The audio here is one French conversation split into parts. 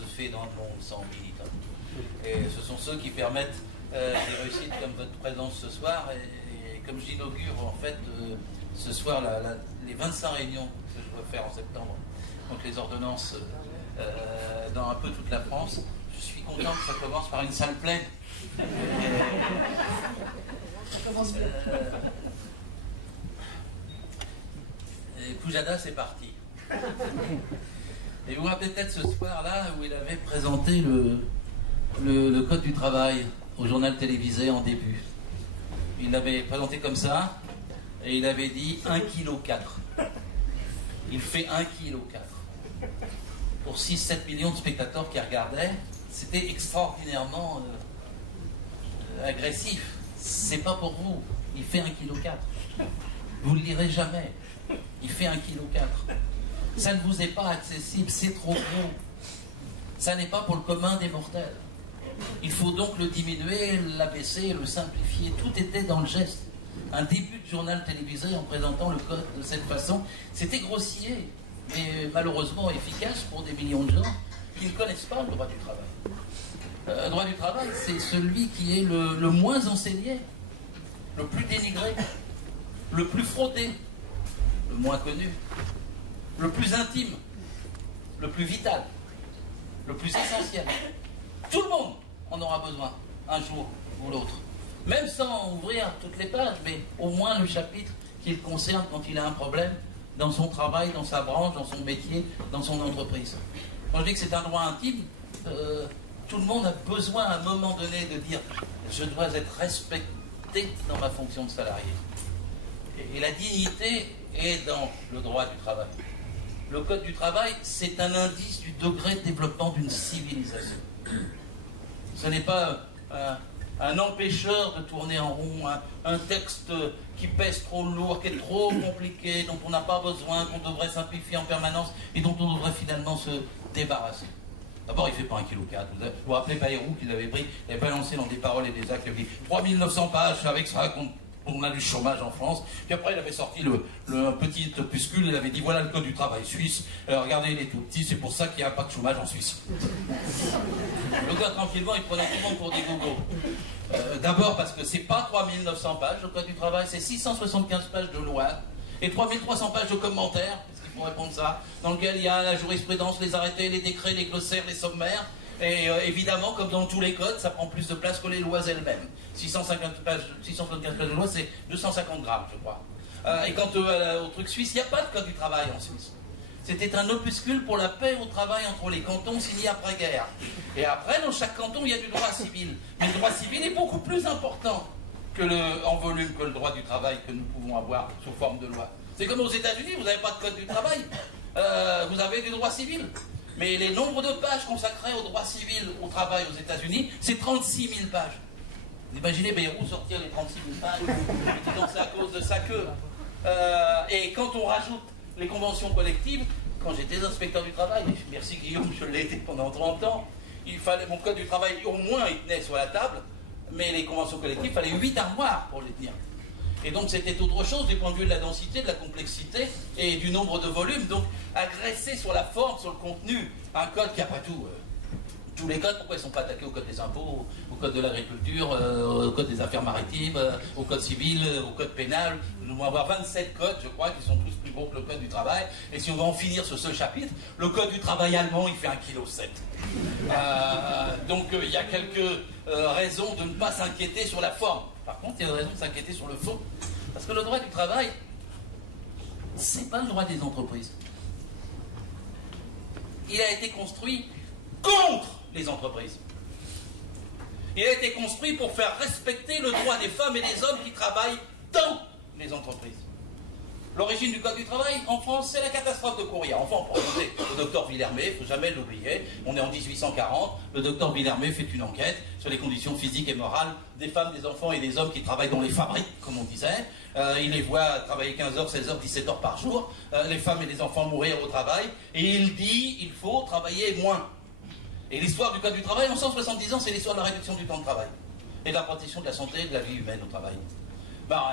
se fait dans le monde sans militants. Et ce sont ceux qui permettent des réussites comme votre présence ce soir. Et comme j'inaugure en fait ce soir les 25 réunions que je dois faire en septembre, donc les ordonnances dans un peu toute la France, je suis content que ça commence par une salle pleine. Ça commence bien. Et Poujada, c'est parti. Et vous vous rappelez peut-être ce soir-là où il avait présenté le Code du travail au journal télévisé en début. Il l'avait présenté comme ça, et il avait dit 1,4 kg. Il fait 1,4 kg. Pour 6-7 millions de spectateurs qui regardaient, c'était extraordinairement agressif. C'est pas pour vous. Il fait 1,4 kg. Vous ne le lirez jamais. Il fait 1,4 kg. Ça ne vous est pas accessible, c'est trop gros. Ça n'est pas pour le commun des mortels. Il faut donc le diminuer, l'abaisser, le simplifier. Tout était dans le geste. Un début de journal télévisé en présentant le code de cette façon, c'était grossier, mais malheureusement efficace pour des millions de gens qui ne connaissent pas le droit du travail. Le droit du travail, c'est celui qui est le moins enseigné, le plus dénigré, le plus fraudé, le moins connu, le plus intime, le plus vital, le plus essentiel. Tout le monde en aura besoin, un jour ou l'autre. Même sans ouvrir toutes les pages, mais au moins le chapitre qui le concerne quand il a un problème dans son travail, dans sa branche, dans son métier, dans son entreprise. Quand je dis que c'est un droit intime, tout le monde a besoin à un moment donné de dire « je dois être respecté dans ma fonction de salarié ». Et la dignité est dans le droit du travail. Le Code du travail, c'est un indice du degré de développement d'une civilisation. Ce n'est pas un empêcheur de tourner en rond, un texte qui pèse trop lourd, qui est trop compliqué, dont on n'a pas besoin, qu'on devrait simplifier en permanence et dont on devrait finalement se débarrasser. D'abord, il ne fait pas 1,4 kg. Vous vous rappelez Bayrou qui l'avait pris, il avait balancé dans des paroles et des actes, il avait dit 3900 pages avec ça on a du chômage en France. Puis après, il avait sorti le petit opuscule, il avait dit voilà le code du travail suisse. Regardez, il est tout petit, c'est pour ça qu'il n'y a pas de chômage en Suisse. Le gars, tranquillement, il prenait tout le monde pour des gogos. D'abord parce que c'est pas 3900 pages, le code du travail, c'est 675 pages de loi et 3300 pages de commentaires, parce qu'il faut répondre ça, dans lequel il y a la jurisprudence, les arrêtés, les décrets, les glossaires, les sommaires. Et évidemment, comme dans tous les codes, ça prend plus de place que les lois elles-mêmes. 675 pages de loi, c'est 250 grammes, je crois. Et quant au truc suisse, il n'y a pas de code du travail en Suisse. C'était un opuscule pour la paix au travail entre les cantons signé après-guerre. Et après, dans chaque canton, il y a du droit civil. Mais le droit civil est beaucoup plus important en volume que le droit du travail que nous pouvons avoir sous forme de loi. C'est comme aux États-Unis, vous n'avez pas de code du travail, vous avez du droit civil. Mais les nombres de pages consacrées au droit civil au travail aux États-Unis, c'est 36 000 pages. Vous imaginez Bayrou sortir les 36 000 pages, donc c'est à cause de ça que. Et quand on rajoute les conventions collectives, quand j'étais inspecteur du travail, merci Guillaume, je l'ai été pendant 30 ans, il fallait, mon code du travail, au moins il tenait sur la table, mais les conventions collectives, il fallait 8 armoires pour les tenir. Et donc c'était autre chose du point de vue de la densité, de la complexité et du nombre de volumes. Donc agresser sur la forme, sur le contenu, un code qui après tout, tous les codes, pourquoi ils ne sont pas attaqués au code des impôts, au code de l'agriculture, au code des affaires maritimes, au code civil, au code pénal. Nous allons avoir 27 codes, je crois, qui sont tous plus gros que le code du travail. Et si on va en finir sur ce chapitre, le code du travail allemand, il fait 1,7 kg. Donc il y a quelques raisons de ne pas s'inquiéter sur la forme. Par contre, il y a raison de s'inquiéter sur le fond. Parce que le droit du travail, c'est pas le droit des entreprises. Il a été construit contre les entreprises. Il a été construit pour faire respecter le droit des femmes et des hommes qui travaillent dans les entreprises. L'origine du Code du travail, en France, c'est la catastrophe de Courir. Enfin, pour remonter au docteur Villermé, il ne faut jamais l'oublier, on est en 1840, le docteur Villermé fait une enquête sur les conditions physiques et morales des femmes, des enfants et des hommes qui travaillent dans les fabriques, comme on disait. Il les voit travailler 15 heures, 16 heures, 17 heures par jour, les femmes et les enfants mourir au travail, et il dit il faut travailler moins. Et l'histoire du Code du travail, en 170 ans, c'est l'histoire de la réduction du temps de travail et de la protection de la santé et de la vie humaine au travail.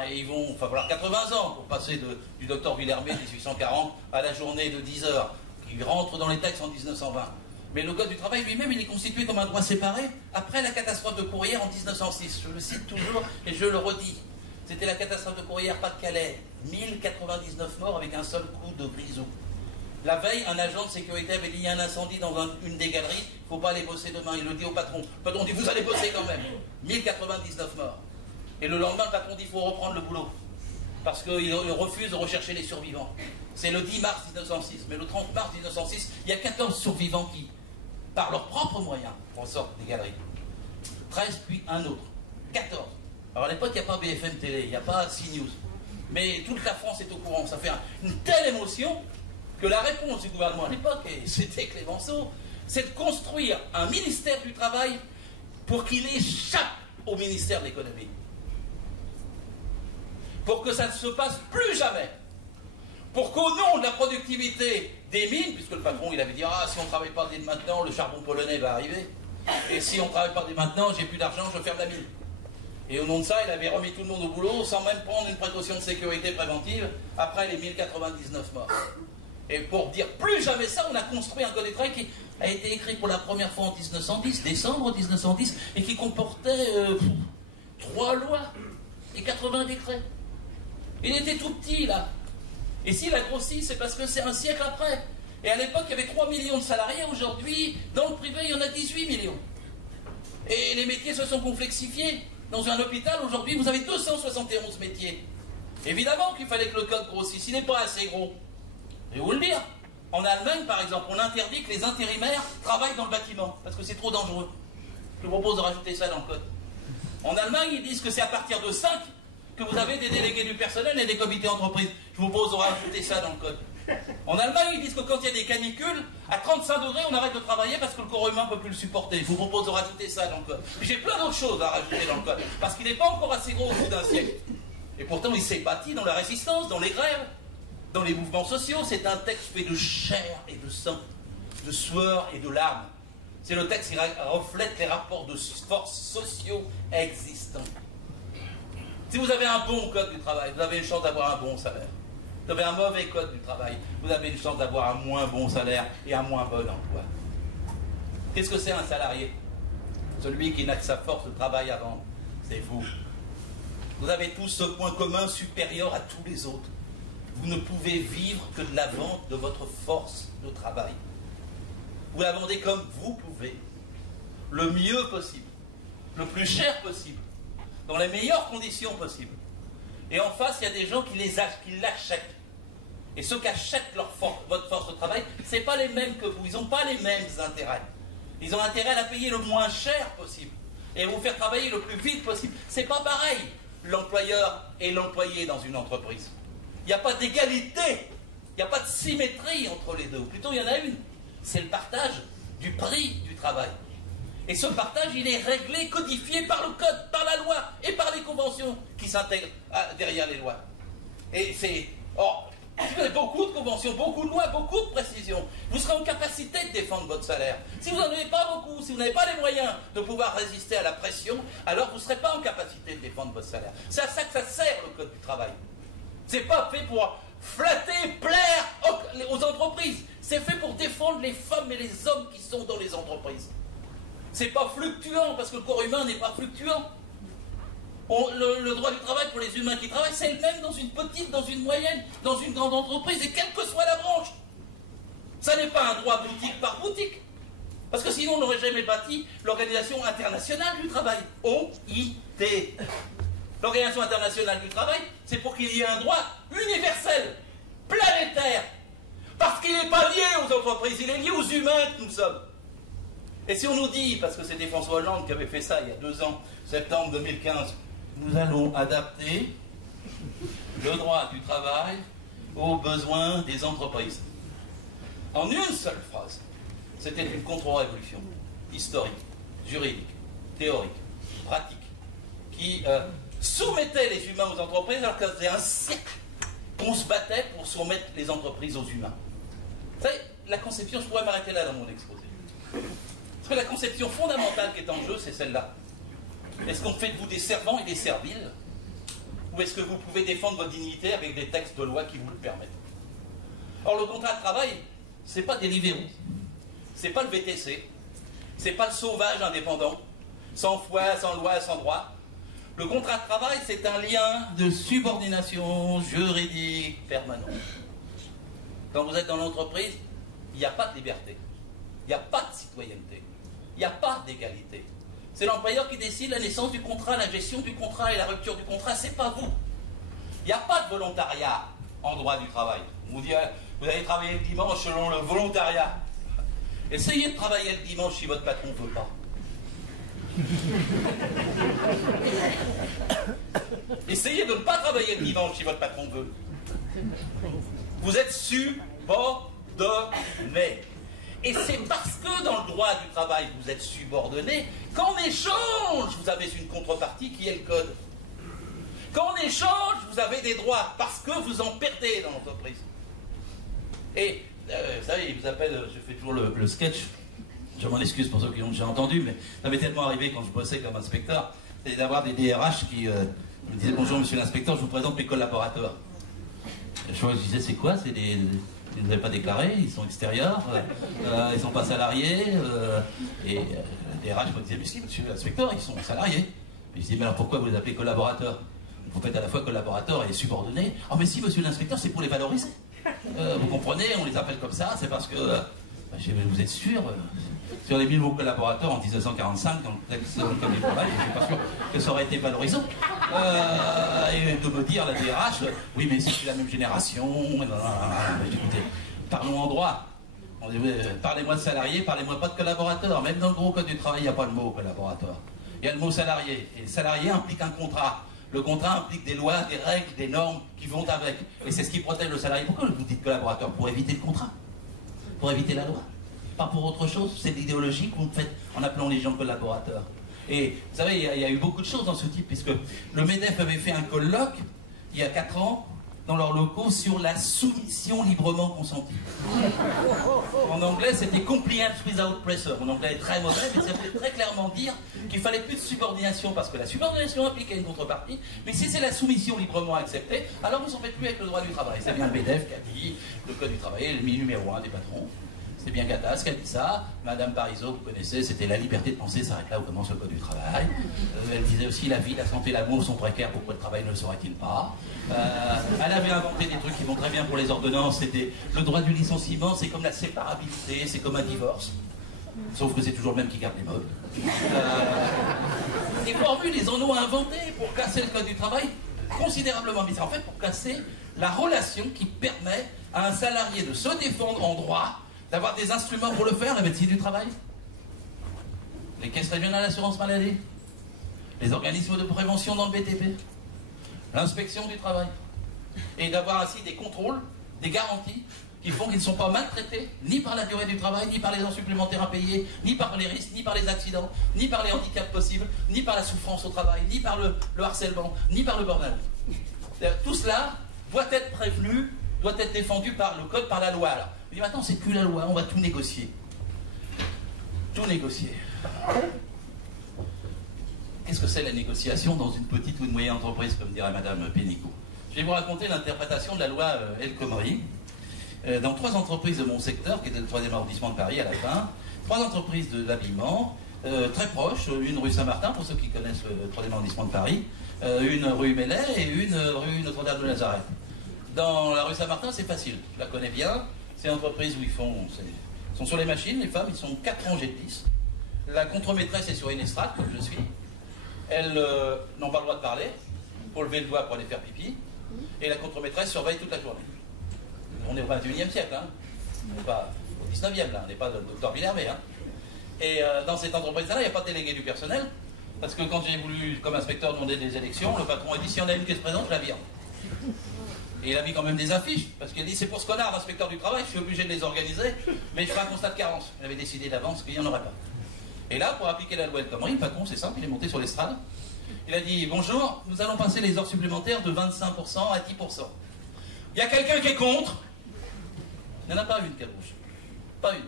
Il va falloir 80 ans pour passer du docteur Villermé, 1840, à la journée de 10 heures, qui rentre dans les textes en 1920. Mais le Code du travail lui-même, il est constitué comme un droit séparé après la catastrophe de Courrières en 1906. Je le cite toujours et je le redis. C'était la catastrophe de Courrières, Pas-de-Calais. 1099 morts avec un seul coup de grisou. La veille, un agent de sécurité avait dit il y a un incendie dans une des galeries, il ne faut pas aller bosser demain. Il le dit au patron. Le patron dit vous allez bosser quand même. 1099 morts. Et le lendemain, le patron dit il faut reprendre le boulot. Parce qu'il refuse de rechercher les survivants. C'est le 10 mars 1906. Mais le 30 mars 1906, il y a 14 survivants qui, par leurs propres moyens, ressortent des galeries. 13, puis un autre. 14. Alors à l'époque, il n'y a pas BFM Télé, il n'y a pas CNews. Mais toute la France est au courant. Ça fait une telle émotion que la réponse du gouvernement à l'époque, et c'était Clémenceau, c'est de construire un ministère du Travail pour qu'il échappe au ministère de l'Économie. Pour que ça ne se passe plus jamais. Pour qu'au nom de la productivité des mines, puisque le patron il avait dit ah si on ne travaille pas dès maintenant, le charbon polonais va arriver. Et si on ne travaille pas dès maintenant, j'ai plus d'argent, je ferme la mine. Et au nom de ça, il avait remis tout le monde au boulot sans même prendre une précaution de sécurité préventive après les 1099 morts. Et pour dire plus jamais ça, on a construit un code du travail qui a été écrit pour la première fois en 1910, décembre 1910, et qui comportait 3 lois et 80 décrets. Il était tout petit là. Et s'il a grossi, c'est parce que c'est un siècle après. Et à l'époque, il y avait 3 millions de salariés. Aujourd'hui, dans le privé, il y en a 18 millions. Et les métiers se sont complexifiés. Dans un hôpital, aujourd'hui, vous avez 271 métiers. Évidemment qu'il fallait que le code grossisse. Il n'est pas assez gros. Je vais vous le dire. En Allemagne, par exemple, on interdit que les intérimaires travaillent dans le bâtiment, parce que c'est trop dangereux. Je vous propose de rajouter ça dans le code. En Allemagne, ils disent que c'est à partir de 5 que vous avez des délégués du personnel et des comités d'entreprise. Je vous propose de rajouter ça dans le code. En Allemagne, ils disent que quand il y a des canicules, à 35 degrés, on arrête de travailler parce que le corps humain ne peut plus le supporter. Je vous propose de rajouter ça dans le code. Puis j'ai plein d'autres choses à rajouter dans le code, parce qu'il n'est pas encore assez gros au bout d'un siècle. Et pourtant, il s'est bâti dans la résistance, dans les grèves, dans les mouvements sociaux. C'est un texte fait de chair et de sang, de sueur et de larmes. C'est le texte qui reflète les rapports de force sociaux existants. Si vous avez un bon code du travail, vous avez une chance d'avoir un bon salaire. Vous avez un mauvais code du travail, vous avez une chance d'avoir un moins bon salaire et un moins bon emploi. Qu'est-ce que c'est un salarié? Celui qui n'a que sa force de travail à vendre. C'est vous. Vous avez tous ce point commun supérieur à tous les autres. Vous ne pouvez vivre que de la vente de votre force de travail. Vous la vendez comme vous pouvez, le mieux possible, le plus cher possible, dans les meilleures conditions possibles. Et en face, il y a des gens qui l'achètent. Et ceux qui achètent votre force de travail, ce n'est pas les mêmes que vous. Ils n'ont pas les mêmes intérêts. Ils ont intérêt à la payer le moins cher possible. Et à vous faire travailler le plus vite possible. Ce n'est pas pareil, l'employeur et l'employé dans une entreprise. Il n'y a pas d'égalité. Il n'y a pas de symétrie entre les deux. Ou plutôt, il y en a une. C'est le partage du prix du travail. Et ce partage, il est réglé, codifié par le code, par la loi et par les conventions qui s'intègrent derrière les lois. Et c'est... vous avez beaucoup de conventions, beaucoup de lois, beaucoup de précisions. Vous serez en capacité de défendre votre salaire. Si vous n'en avez pas beaucoup, si vous n'avez pas les moyens de pouvoir résister à la pression, alors vous ne serez pas en capacité de défendre votre salaire. C'est à ça que ça sert, le code du travail. C'est pas fait pour flatter, plaire aux entreprises. C'est fait pour défendre les femmes et les hommes qui sont dans les entreprises. C'est pas fluctuant, parce que le corps humain n'est pas fluctuant. Le droit du travail pour les humains qui travaillent, c'est le même dans une petite, dans une moyenne, dans une grande entreprise, et quelle que soit la branche. Ça n'est pas un droit boutique par boutique. Parce que sinon, on n'aurait jamais bâti l'Organisation internationale du travail, OIT. L'Organisation internationale du travail, c'est pour qu'il y ait un droit universel, planétaire. Parce qu'il n'est pas lié aux entreprises, il est lié aux humains que nous sommes. Et si on nous dit, parce que c'était François Hollande qui avait fait ça il y a 2 ans, septembre 2015, nous allons adapter le droit du travail aux besoins des entreprises. En une seule phrase, c'était une contre-révolution historique, juridique, théorique, pratique, qui soumettait les humains aux entreprises alors que ça faisait un siècle qu'on se battait pour soumettre les entreprises aux humains. Vous savez, la conception, je pourrais m'arrêter là dans mon exposé. Parce que la conception fondamentale qui est en jeu, c'est celle-là. Est-ce qu'on fait de vous des servants et des serviles? Ou est-ce que vous pouvez défendre votre dignité avec des textes de loi qui vous le permettent? Or, le contrat de travail, c'est pas Deliveroo. c'est pas le VTC, c'est pas le sauvage indépendant, sans foi, sans loi, sans droit. Le contrat de travail, c'est un lien de subordination juridique permanent. Quand vous êtes dans l'entreprise, il n'y a pas de liberté, il n'y a pas de citoyenneté, il n'y a pas d'égalité. C'est l'employeur qui décide la naissance du contrat, la gestion du contrat et la rupture du contrat, c'est pas vous. Il n'y a pas de volontariat en droit du travail. On vous dit, vous allez travailler le dimanche selon le volontariat. Essayez de travailler le dimanche si votre patron ne veut pas. Essayez de ne pas travailler le dimanche si votre patron veut. Vous êtes subordonné. Et c'est parce que dans le droit du travail, vous êtes subordonné qu'en échange, vous avez une contrepartie qui est le code. Qu'en échange, vous avez des droits parce que vous en perdez dans l'entreprise. Et, vous savez, il vous appelle, je fais toujours le sketch, je m'en excuse pour ceux qui l'ont déjà entendu, mais ça m'est tellement arrivé quand je bossais comme inspecteur, c'est d'avoir des DRH qui me disaient « Bonjour monsieur l'inspecteur, je vous présente mes collaborateurs ». Je disais « C'est quoi? C'est des... Ils ne l'avaient pas déclaré, ils sont extérieurs, ils ne sont pas salariés, et les DRH me disaient « Mais si monsieur l'inspecteur, ils sont salariés ». Je dis « Mais alors pourquoi vous les appelez collaborateurs? Vous faites à la fois collaborateur et subordonné. »« Ah mais si monsieur l'inspecteur, c'est pour les valoriser. Vous comprenez, on les appelle comme ça, c'est parce que... vous êtes sûr sur les 1000 nouveaux collaborateurs en 1945, dans le texte comme du travail, je ne suis pas sûr que ça aurait été valorisant. Et de me dire, la DRH, oui, mais si c'est la même génération, écoutez, parlons en droit. Parlez-moi de salarié, parlez-moi pas de collaborateur. Même dans le gros code du travail, il n'y a pas le mot collaborateur. Il y a le mot salarié. Et le salarié implique un contrat. Le contrat implique des lois, des règles, des normes qui vont avec. Et c'est ce qui protège le salarié. Pourquoi vous dites collaborateur? Pour éviter le contrat. Pour éviter la loi. Pas pour autre chose. C'est l'idéologie que vous faites en appelant les gens collaborateurs. Et vous savez, il y a eu beaucoup de choses dans ce type, puisque le MEDEF avait fait un colloque, il y a 4 ans, dans leurs locaux, sur la soumission librement consentie. En anglais, c'était compliance without pressure. Mon anglais est très mauvais, mais ça voulait très clairement dire qu'il fallait plus de subordination, parce que la subordination impliquait une contrepartie, mais si c'est la soumission librement acceptée, alors vous n'en faites plus avec le droit du travail. C'est bien le MEDEF qui a dit, le code du travail est l'ennemi numéro 1 des patrons. C'est bien Gattaz qui a dit ça. Madame Parizeau, vous connaissez, c'était la liberté de penser s'arrête là où commence le code du travail. Elle disait aussi la vie, la santé, l'amour sont précaires, pourquoi le travail ne le serait-il pas? Elle avait inventé des trucs qui vont très bien pour les ordonnances. C'était le droit du licenciement, c'est comme la séparabilité, c'est comme un divorce. Sauf que c'est toujours le même qui garde les meubles. Des formules, ils en ont inventé pour casser le code du travail considérablement. Mais c'est en fait pour casser la relation qui permet à un salarié de se défendre en droit, d'avoir des instruments pour le faire, la médecine du travail, les caisses régionales d'assurance maladie, les organismes de prévention dans le BTP, l'inspection du travail, et d'avoir ainsi des contrôles, des garanties qui font qu'ils ne sont pas maltraités, ni par la durée du travail, ni par les heures supplémentaires à payer, ni par les risques, ni par les accidents, ni par les handicaps possibles, ni par la souffrance au travail, ni par le harcèlement, ni par le burn-out. Tout cela doit être prévenu, doit être défendu par le code, par la loi. Alors, mais maintenant, c'est plus la loi, on va tout négocier. Tout négocier. Qu'est-ce que c'est la négociation dans une petite ou une moyenne entreprise, comme dirait Madame Pénicaud? Je vais vous raconter l'interprétation de la loi El Khomri. Dans 3 entreprises de mon secteur, qui était le 3e arrondissement de Paris à la fin, 3 entreprises de l'habillement, très proches, une rue Saint-Martin, pour ceux qui connaissent le 3e arrondissement de Paris, une rue Mellet et une rue Notre-Dame de Nazareth. Dans la rue Saint-Martin, c'est facile, je la connais bien. C'est une entreprise où ils sont sur les machines, les femmes, ils sont 4 rangées de 10. La contremaîtresse est sur une estrade, comme je suis. Elles n'ont pas le droit de parler, pour lever le doigt pour aller faire pipi. Et la contremaîtresse surveille toute la journée. On est au 21e siècle, hein. On n'est pas au 19e, là. On n'est pas le docteur Villermé, hein. Et dans cette entreprise-là, il n'y a pas de délégué du personnel. Parce que quand j'ai voulu, comme inspecteur, demander des élections, le patron a dit si on a une qui se présente, je la vire. Et il a mis quand même des affiches, parce qu'il a dit c'est pour ce connard d'inspecteur du travail, je suis obligé de les organiser, mais je ferai un constat de carence. Il avait décidé d'avance qu'il n'y en aurait pas. Et là, pour appliquer la loi El Khomri, le patron, c'est simple, il est monté sur l'estrade. Il a dit bonjour, nous allons passer les heures supplémentaires de 25% à 10%. Il y a quelqu'un qui est contre? Il n'y en a pas une qui bouge. Pas une.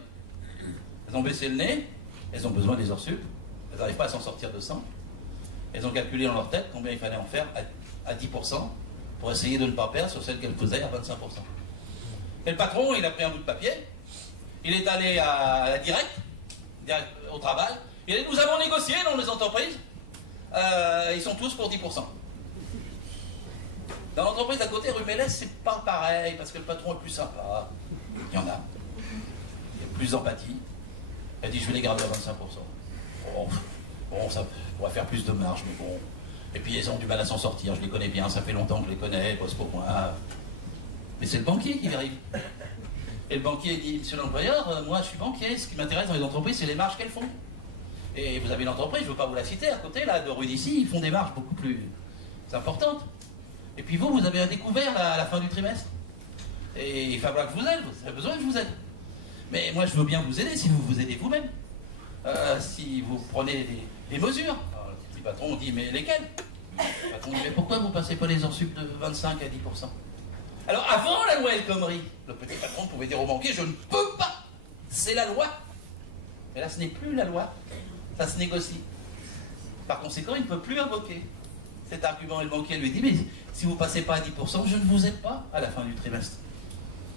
Elles ont baissé le nez, elles ont besoin des heures sup, elles n'arrivent pas à s'en sortir de 100. Elles ont calculé dans leur tête combien il fallait en faire à 10%. Pour essayer de ne pas perdre sur celle qu'elle faisait à 25%. Et le patron, il a pris un bout de papier, Il est allé à la direct au travail. Il a dit, nous avons négocié dans les entreprises. Ils sont tous pour 10%. Dans l'entreprise d'à côté, rue Mélès, c'est pas pareil, parce que le patron est plus sympa. Il y en a. Il y a plus d'empathie. Il a dit, je vais les garder à 25%. Bon, ça pourrait faire plus de marge, mais bon. Et puis ils ont du mal à s'en sortir, je les connais bien, ça fait longtemps que je les connais, ils bossent pour moi. Mais c'est le banquier qui arrive. Et le banquier dit, monsieur l'employeur, moi je suis banquier, ce qui m'intéresse dans les entreprises, c'est les marges qu'elles font. Et vous avez une entreprise, je ne veux pas vous la citer, à côté là, de rue d'ici, ils font des marges beaucoup plus importantes. Et puis vous avez un découvert à la fin du trimestre. Et il va falloir que je vous aide, vous avez besoin que je vous aide. Mais moi je veux bien vous aider si vous vous aidez vous-même. Si vous prenez des mesures. Alors, le petit patron dit, mais lesquelles? Le patron dit, mais pourquoi vous ne passez pas les heures sup de 25 à 10%? Alors avant la loi El Khomri, le petit patron pouvait dire au banquier, je ne peux pas, c'est la loi. Mais là ce n'est plus la loi, ça se négocie. Par conséquent, il ne peut plus invoquer cet argument. Et le banquier lui dit, mais si vous ne passez pas à 10%, je ne vous aide pas à la fin du trimestre.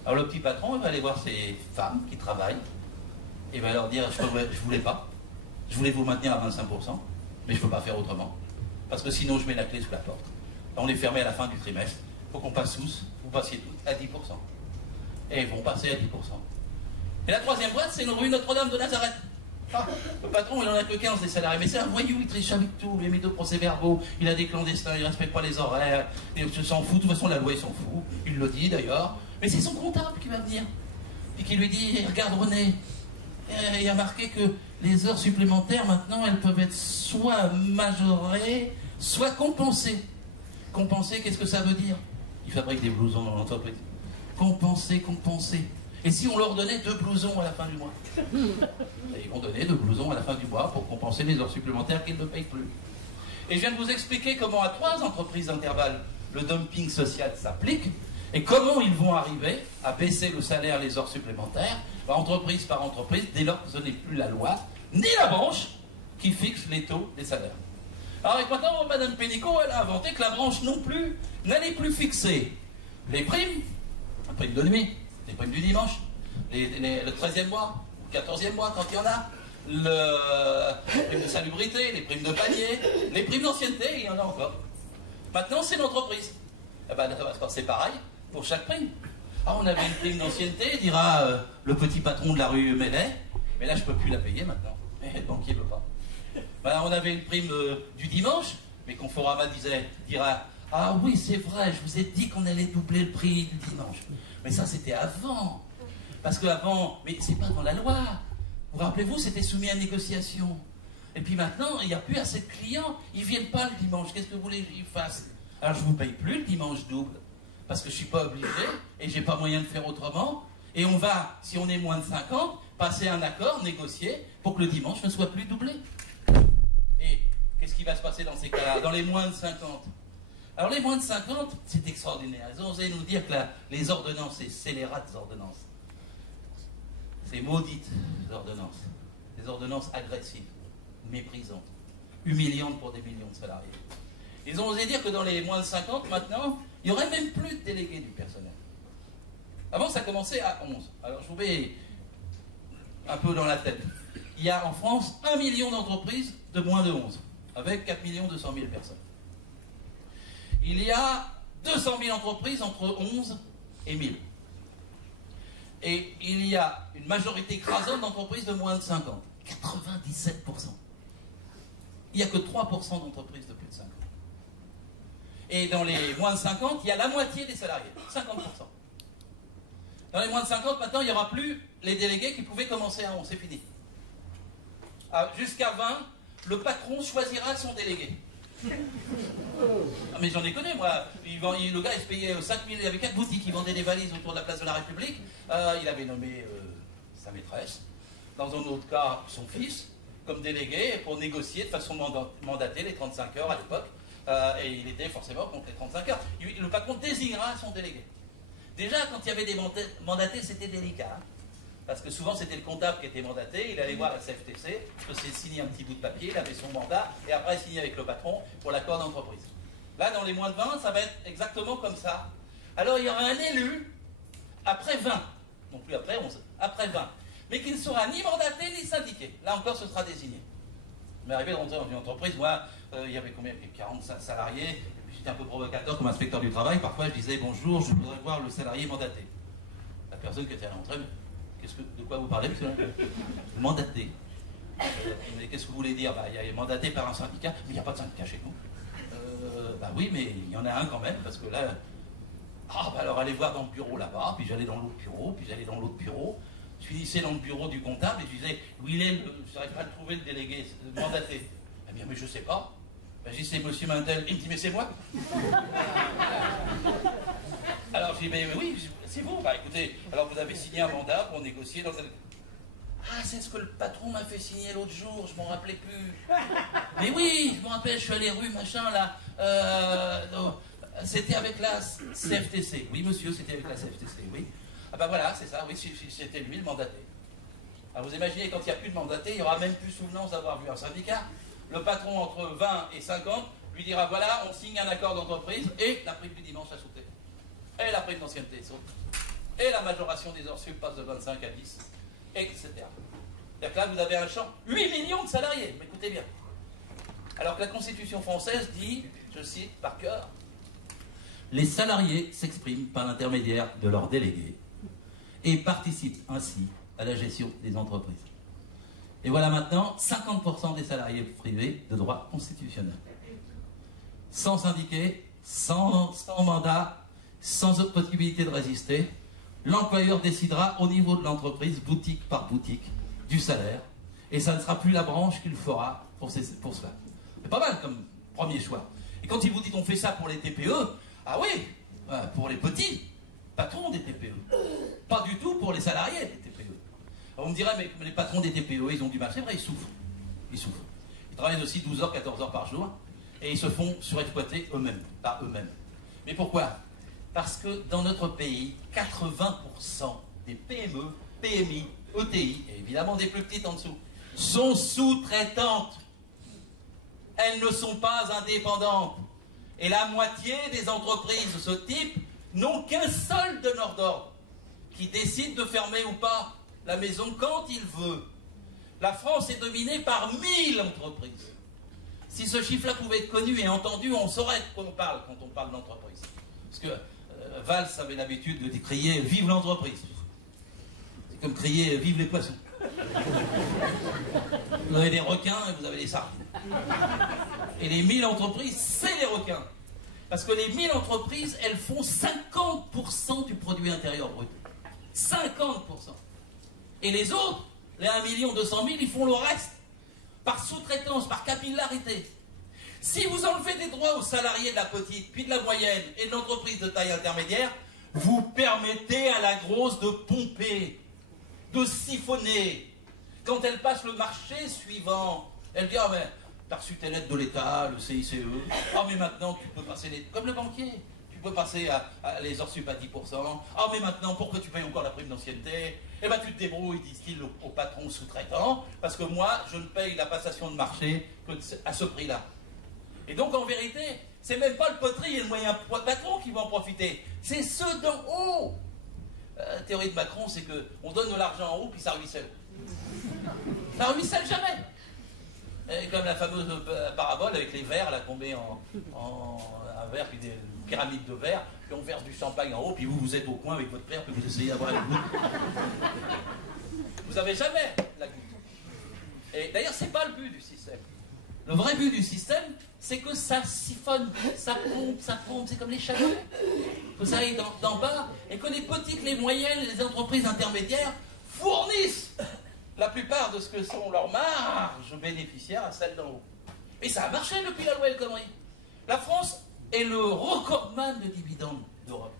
Alors le petit patron, il va aller voir ses femmes qui travaillent, et il va leur dire, je ne voulais pas, je voulais vous maintenir à 25%, mais je ne peux pas faire autrement. Parce que sinon je mets la clé sous la porte. On est fermé à la fin du trimestre. Il faut qu'on passe tous, vous passiez tous à 10%. Et ils vont passer à 10%. Et la troisième boîte, c'est une rue Notre-Dame de Nazareth. Ah, le patron, il en a que 15 des salariés, mais c'est un voyou, il triche avec tout, il met deux procès-verbaux, il a des clandestins, il ne respecte pas les horaires, il s'en fout, de toute façon la loi il s'en fout, il le dit d'ailleurs, mais c'est son comptable qui va venir, et qui lui dit, regarde René, il y a marqué que les heures supplémentaires maintenant, elles peuvent être soit majorées, soit compensées. Compenser, qu'est-ce que ça veut dire? Ils fabriquent des blousons dans l'entreprise. Compenser, compenser. Et si on leur donnait 2 blousons à la fin du mois? Ils vont donner 2 blousons à la fin du mois pour compenser les heures supplémentaires qu'ils ne payent plus. Et je viens de vous expliquer comment à 3 entreprises d'intervalle le dumping social s'applique et comment ils vont arriver à baisser le salaire, les heures supplémentaires, entreprise par entreprise, dès lors que ce n'est plus la loi, ni la branche qui fixe les taux des salaires. Alors et maintenant, Mme Pénicaud, elle a inventé que la branche non plus n'allait plus fixer les primes, la prime de nuit, les primes du dimanche, le 13e mois, le 14e mois quand il y en a, les primes de salubrité, les primes de panier, les primes d'ancienneté, il y en a encore. Maintenant, c'est l'entreprise. Eh ben, c'est pareil pour chaque prime. Ah, on avait une prime d'ancienneté, dira le petit patron de la rue Mellet, mais là, je ne peux plus la payer maintenant. Mais le banquier ne veut pas. Ben, on avait une prime du dimanche, mais Conforama dira ah oui, c'est vrai, je vous ai dit qu'on allait doubler le prix du dimanche. Mais ça, c'était avant. Parce qu'avant, mais c'est pas dans la loi. Vous rappelez-vous, c'était soumis à négociation. Et puis maintenant, il n'y a plus assez de clients, ils ne viennent pas le dimanche. Qu'est-ce que vous voulez qu'ils fassent? Alors je ne vous paye plus le dimanche double, parce que je ne suis pas obligé, et je n'ai pas moyen de faire autrement. Et on va, si on est moins de 50, passer un accord, négocier, pour que le dimanche ne soit plus doublé. Et qu'est-ce qui va se passer dans ces cas-là? Dans les moins de 50? Alors les moins de 50, c'est extraordinaire. Ils ont osé nous dire que les ordonnances, c'est scélérates ordonnances. Ces maudites ordonnances. Des ordonnances agressives, méprisantes, humiliantes pour des millions de salariés. Ils ont osé dire que dans les moins de 50, maintenant, il n'y aurait même plus de délégués du personnel. Avant, ça commençait à 11. Alors je vous mets un peu dans la tête. Il y a en France 1 million d'entreprises de moins de 11, avec 4 200 000 personnes. Il y a 200 000 entreprises entre 11 et 1000. Et il y a une majorité écrasante d'entreprises de moins de 50. 97%. Il n'y a que 3% d'entreprises de plus de 50. Et dans les moins de 50, il y a la moitié des salariés. 50%. Dans les moins de 50, maintenant, il n'y aura plus les délégués qui pouvaient commencer à 11. C'est fini. Jusqu'à 20, le patron choisira son délégué. Ah, mais j'en ai connu, moi. Le gars, il se payait 5 000, il avait 4 boutiques, il vendait des valises autour de la place de la République. Il avait nommé sa maîtresse, dans un autre cas, son fils, comme délégué pour négocier de façon mandatée les 35 heures à l'époque. Et il était forcément contre les 35 heures. Le patron désignera son délégué. Déjà, quand il y avait des mandatés, c'était délicat. Hein, parce que souvent, c'était le comptable qui était mandaté. Il allait voir la CFTC, il faisait signer un petit bout de papier, il avait son mandat, et après, il signait avec le patron pour l'accord d'entreprise. Là, dans les moins de 20, ça va être exactement comme ça. Alors, il y aura un élu après 20. Non plus après 11, après 20. mais qui ne sera ni mandaté ni syndiqué. Là encore, ce sera désigné. Il m'est arrivé de rentrer dans une entreprise, moi, il y avait combien? 45 salariés, et puis j'étais un peu provocateur comme inspecteur du travail. Parfois, je disais bonjour, je voudrais voir le salarié mandaté. La personne qui était à l'entrée, de quoi vous parlez, monsieur? Mandaté. Mais qu'est-ce que vous voulez dire? Il est mandaté par un syndicat, mais il n'y a pas de syndicat chez nous. Oui, mais il y en a un quand même, parce que là, alors allez voir dans le bureau là-bas, puis j'allais dans l'autre bureau, puis j'allais dans l'autre bureau. Je finissais dans le bureau du comptable et je disais, où il est, je n'arrive pas à trouver le délégué mandaté. Eh bien, mais je ne sais pas. Ben, je dis, c'est monsieur Mantel. Il me dit, mais c'est moi. Alors je dis, mais oui, c'est vous. Bah écoutez, alors vous avez signé un mandat pour négocier dans Ah, c'est ce que le patron m'a fait signer l'autre jour, je m'en rappelais plus. Mais oui, je me rappelle, je suis allé rue, machin, là. C'était avec la CFTC. Oui, monsieur, c'était avec la CFTC, oui. Ah ben voilà, c'est ça, oui, c'était lui le mandaté. Alors vous imaginez, quand il n'y a plus de mandaté, il n'y aura même plus souvenance d'avoir vu un syndicat. Le patron, entre 20 et 50, lui dira, voilà, on signe un accord d'entreprise, et la prime du dimanche a sauté. Et la prime d'ancienneté saute. Et la majoration des heures sup passe de 25 à 10. Etc. C'est-à-dire que là, vous avez un champ, 8 millions de salariés, mais écoutez bien. Alors que la Constitution française dit, je cite par cœur, les salariés s'expriment par l'intermédiaire de leurs délégués et participent ainsi à la gestion des entreprises. Et voilà maintenant 50% des salariés privés de droit constitutionnel. Sans syndiqués, sans mandat, sans possibilité de résister, l'employeur décidera au niveau de l'entreprise, boutique par boutique, du salaire, et ça ne sera plus la branche qu'il fera pour cela. C'est pas mal comme premier choix. Et quand il vous dit qu'on fait ça pour les TPE, ah oui, pour les petits patrons des TPE, pas du tout pour les salariés des TPE. Alors vous me direz, mais les patrons des TPE, ils ont du mal. C'est vrai, ils souffrent. Ils souffrent. Ils travaillent aussi 12 heures, 14 heures par jour, et ils se font surexploiter eux-mêmes, par eux-mêmes. Mais pourquoi? Parce que dans notre pays, 80% des PME, PMI, ETI, et évidemment des plus petites en dessous, sont sous-traitantes. Elles ne sont pas indépendantes. Et la moitié des entreprises de ce type n'ont qu'un seul donneur d'ordre qui décide de fermer ou pas la maison quand il veut. La France est dominée par 1000 entreprises. Si ce chiffre-là pouvait être connu et entendu, on saurait de quoi on parle quand on parle d'entreprise. Parce que Valls avait l'habitude de crier « Vive l'entreprise ». C'est comme crier « Vive les poissons ». Vous avez des requins et vous avez des sardines. Et les 1000 entreprises, c'est les requins. Parce que les 1000 entreprises, elles font 50% du produit intérieur brut. 50%. Et les autres, les 1 200 000, ils font le reste. Par sous-traitance, par capillarité. Si vous enlevez des droits aux salariés de la petite, puis de la moyenne, et de l'entreprise de taille intermédiaire, vous permettez à la grosse de pomper, de siphonner. Quand elle passe le marché suivant, elle dit « Ah mais, t'as reçu tes lettres de l'État, le CICE, ah mais maintenant tu peux passer, comme le banquier, tu peux passer à les heures sup à 10%, ah mais maintenant pourquoi tu payes encore la prime d'ancienneté? Eh bien tu te débrouilles, disent-ils au patron sous-traitant, parce que moi je ne paye la passation de marché que à ce prix-là. » Et donc en vérité, c'est même pas le poterie et le moyen patron qui vont en profiter, c'est ceux d'en haut. La théorie de Macron, c'est qu'on donne de l'argent en haut, puis ça ruisselle. Ça ruisselle jamais. Et comme la fameuse parabole avec les verres, là, tombés en un verre, puis des pyramides de verre, puis on verse du champagne en haut, puis vous êtes au coin avec votre verre, puis vous essayez d'avoir la goutte. Vous n'avez jamais la goutte. Et d'ailleurs, c'est pas le but du système. Le vrai but du système, c'est que ça siphonne, ça pompe, c'est comme les chalets. Que ça aille d'en bas, et que les petites, les moyennes, les entreprises intermédiaires fournissent la plupart de ce que sont leurs marges bénéficiaires à celles d'en haut. Et ça a marché depuis la loi El Khomri. La France est le recordman de dividendes d'Europe.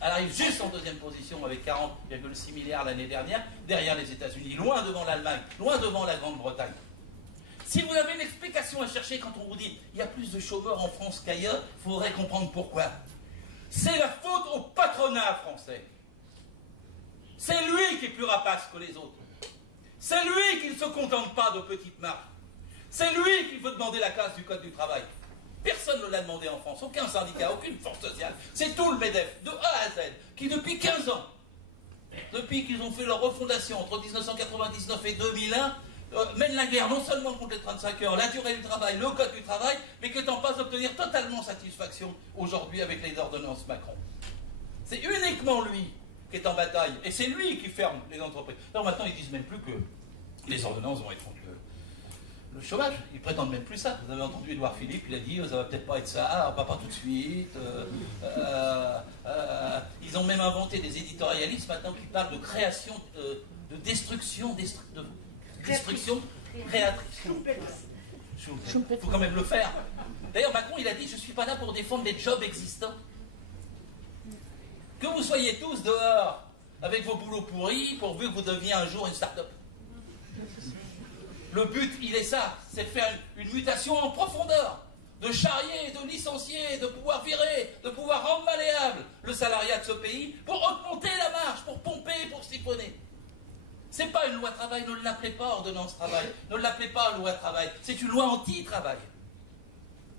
Elle arrive juste en deuxième position avec 40,6 milliards l'année dernière, derrière les États-Unis, loin devant l'Allemagne, loin devant la Grande-Bretagne. Si vous avez une explication à chercher quand on vous dit il y a plus de chômeurs en France qu'ailleurs, il faudrait comprendre pourquoi. C'est la faute au patronat français. C'est lui qui est plus rapace que les autres. C'est lui qui ne se contente pas de petites marges. C'est lui qui veut demander la casse du Code du travail. Personne ne l'a demandé en France, aucun syndicat, aucune force sociale. C'est tout le MEDEF, de A à Z, qui depuis 15 ans depuis qu'ils ont fait leur refondation entre 1999 et 2001, mènent la guerre non seulement contre les 35 heures, la durée du travail, le code du travail, mais que t'en pas d'obtenir totalement satisfaction aujourd'hui avec les ordonnances Macron. C'est uniquement lui qui est en bataille, et c'est lui qui ferme les entreprises. Alors maintenant, ils disent même plus que les ordonnances vont être contre le chômage. Ils prétendent même plus ça. Vous avez entendu Édouard Philippe, il a dit ça va peut-être pas être ça, pas tout de suite. Ils ont même inventé des éditorialistes maintenant qui parlent de création, de destruction, destruction créatrice. Il faut quand même le faire. D'ailleurs, Macron, il a dit je ne suis pas là pour défendre les jobs existants. Que vous soyez tous dehors avec vos boulots pourris pourvu que vous deveniez un jour une start-up. Le but, il est ça, c'est de faire une mutation en profondeur, de charrier, de licencier, de pouvoir virer, de pouvoir rendre malléable le salariat de ce pays pour augmenter la marge, pour pomper, pour siphonner. C'est pas une loi travail, ne l'appelez pas ordonnance travail, ne l'appelez pas loi travail, c'est une loi anti-travail.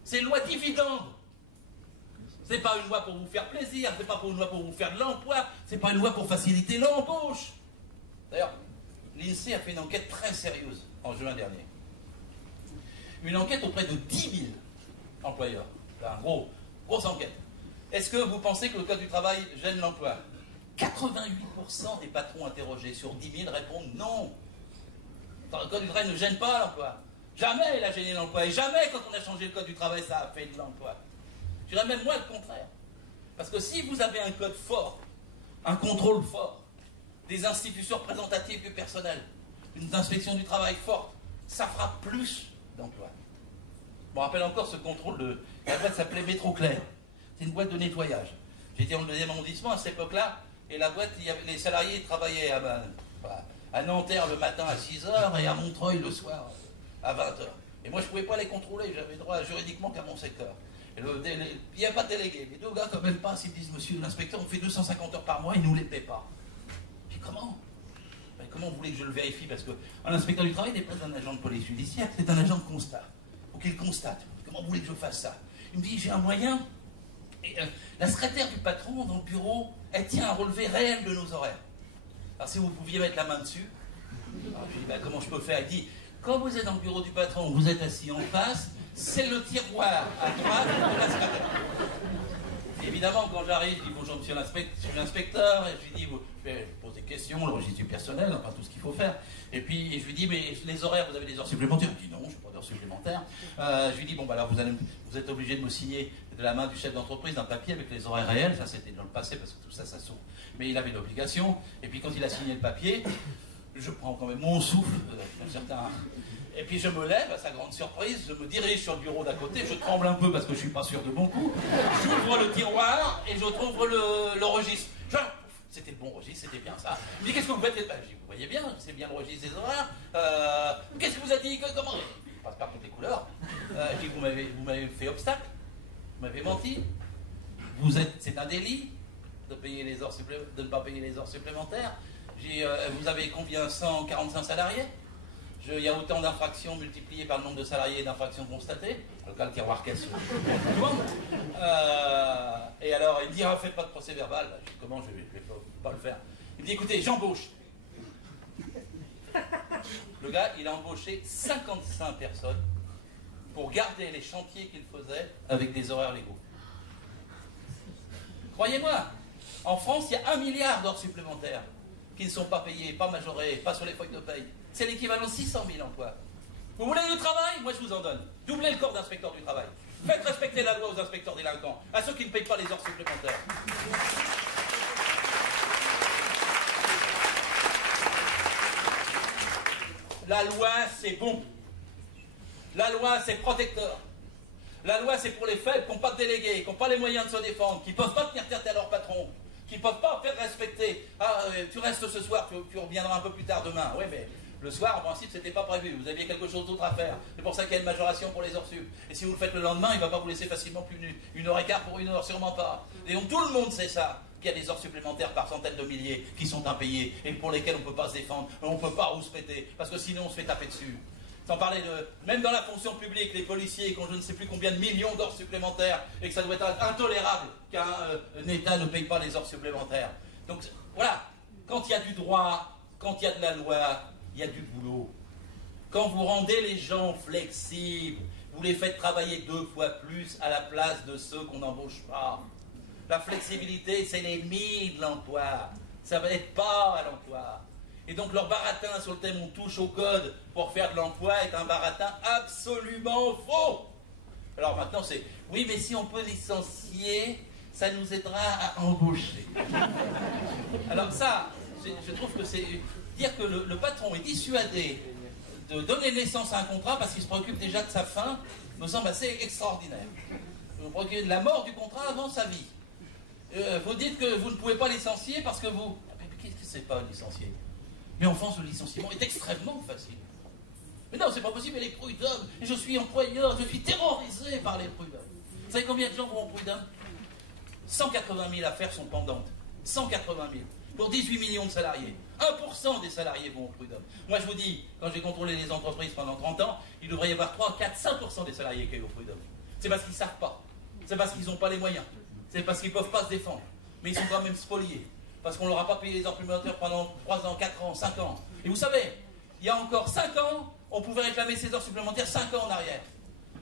C'est une loi dividende. C'est pas une loi pour vous faire plaisir, c'est pas une loi pour vous faire de l'emploi, c'est pas une loi pour faciliter l'embauche. D'ailleurs, l'INSEE a fait une enquête très sérieuse en juin dernier. Une enquête auprès de 10 000 employeurs. Une grosse enquête. Est-ce que vous pensez que le Code du travail gêne l'emploi? 88% des patrons interrogés sur 10 000 répondent non. Le Code du travail ne gêne pas l'emploi. Jamais il a gêné l'emploi. Et jamais quand on a changé le Code du travail, ça a fait de l'emploi. Je dirais même moi le contraire. Parce que si vous avez un code fort, un contrôle fort, des institutions représentatives du personnel, une inspection du travail forte, ça fera plus d'emplois. Je me rappelle encore ce contrôle de... La boîte s'appelait Métro Clair. C'est une boîte de nettoyage. J'étais dans le 2e arrondissement à cette époque-là, et la boîte, les salariés travaillaient à Nanterre le matin à 6h et à Montreuil le soir à 20h. Et moi, je ne pouvais pas les contrôler, j'avais droit juridiquement qu'à mon secteur. Il n'y a pas de délégué. Les 2 gars, quand même pas, s'ils disent, monsieur l'inspecteur, on fait 250 heures par mois, ils ne nous les paient pas. Puis comment? Comment vous voulez que je le vérifie? Parce qu'un inspecteur du travail n'est pas un agent de police judiciaire, c'est un agent de constat. Il faut qu'il constate. Comment vous voulez que je fasse ça? Il me dit, j'ai un moyen. Et, la secrétaire du patron dans le bureau, elle tient un relevé réel de nos horaires. Alors si vous pouviez mettre la main dessus, alors, je dis, comment je peux faire? Il dit, quand vous êtes dans le bureau du patron, vous êtes assis en face, c'est le tiroir à droite de la secrétaire. Et évidemment, quand j'arrive, je dis bonjour monsieur l'inspecteur, et je lui dis, je pose des questions, le registre du personnel, enfin tout ce qu'il faut faire. Et puis je lui dis, mais les horaires, vous avez des heures supplémentaires? Il me dit non, je n'ai pas d'heures supplémentaires. Je lui dis, bon, bah alors vous êtes obligé de me signer de la main du chef d'entreprise un papier avec les horaires réels, ça c'était dans le passé parce que tout ça, ça s'ouvre. Mais il avait une obligation, et puis quand il a signé le papier, je prends quand même mon souffle, et puis je me lève, à sa grande surprise, je me dirige sur le bureau d'à côté, je tremble un peu parce que je ne suis pas sûr de mon coup, j'ouvre le tiroir et je trouve le registre. C'était le bon registre, c'était bien ça. Il me dit, qu'est-ce que vous faites? Je dis, vous voyez bien, c'est bien le registre des horaires. Qu'est-ce que vous a dit? Comment? Il passe par toutes les couleurs. Je dis, vous m'avez fait obstacle, vous m'avez menti. C'est un délit de ne pas payer les heures supplémentaires. Vous avez combien? 145 salariés? Il y a autant d'infractions multipliées par le nombre de salariés et d'infractions constatées. Le cas, le tiroir casse. Et alors, il me dit, faites pas de procès verbal. Je dis, comment je vais pas le faire? Il me dit, écoutez, j'embauche. Le gars, il a embauché 55 personnes pour garder les chantiers qu'il faisait avec des horaires légaux. Croyez-moi, en France, il y a 1 milliard d'heures supplémentaires qui ne sont pas payées, pas majorées, pas sur les feuilles de paye. C'est l'équivalent de 600 000 emplois. Vous voulez du travail? Moi, je vous en donne. Doublez le corps d'inspecteurs du travail. Faites respecter la loi aux inspecteurs délinquants, à ceux qui ne payent pas les heures supplémentaires. La loi, c'est bon. La loi, c'est protecteur. La loi, c'est pour les faibles qui n'ont pas de délégués, qui n'ont pas les moyens de se défendre, qui ne peuvent pas tenir tête à leur patron, qui ne peuvent pas faire respecter. Ah, tu restes ce soir, tu reviendras un peu plus tard demain. Oui, mais le soir, en principe, c'était pas prévu. Vous aviez quelque chose d'autre à faire. C'est pour ça qu'il y a une majoration pour les heures sup. Et si vous le faites le lendemain, il ne va pas vous laisser facilement plus une heure et quart pour 1 heure, sûrement pas. Et donc tout le monde sait ça, qu'il y a des heures supplémentaires par centaines de milliers qui sont impayées et pour lesquelles on ne peut pas se défendre, on ne peut pas rouspéter, parce que sinon on se fait taper dessus. Sans parler de... Même dans la fonction publique, les policiers qui ont je ne sais plus combien de millions d'heures supplémentaires et que ça doit être intolérable qu'un État ne paye pas les heures supplémentaires. Donc voilà, Quand il y a du droit, quand il y a de la loi, il y a du boulot. Quand vous rendez les gens flexibles, vous les faites travailler 2 fois plus à la place de ceux qu'on n'embauche pas. La flexibilité, c'est l'ennemi de l'emploi. Ça va être pas à l'emploi. Et donc leur baratin sur le thème on touche au code pour faire de l'emploi est un baratin absolument faux. Alors maintenant c'est, oui mais si on peut licencier, ça nous aidera à embaucher. Alors ça, je trouve que c'est dire que le patron est dissuadé de donner naissance à un contrat parce qu'il se préoccupe déjà de sa fin, me semble assez extraordinaire. Vous vous préoccupez de la mort du contrat avant sa vie. Vous dites que vous ne pouvez pas licencier parce que vous... Mais qu'est-ce que c'est pas licencier? Mais en France, le licenciement est extrêmement facile. Mais non, c'est pas possible, il y a les prud'hommes. Je suis employeur, je suis terrorisé par les prud'hommes. Vous savez combien de gens vont au prud'homme? 180 000 affaires sont pendantes. 180 000. Pour 18 millions de salariés. 1% des salariés vont au prud'homme. Moi, je vous dis, quand j'ai contrôlé les entreprises pendant 30 ans, il devrait y avoir 3, 4, 5% des salariés qui aillent au prud'homme. C'est parce qu'ils ne savent pas. C'est parce qu'ils n'ont pas les moyens. C'est parce qu'ils ne peuvent pas se défendre. Mais ils sont quand même spoliés. Parce qu'on ne leur a pas payé les heures supplémentaires pendant 3 ans, 4 ans, 5 ans. Et vous savez, il y a encore 5 ans, on pouvait réclamer ces heures supplémentaires 5 ans en arrière.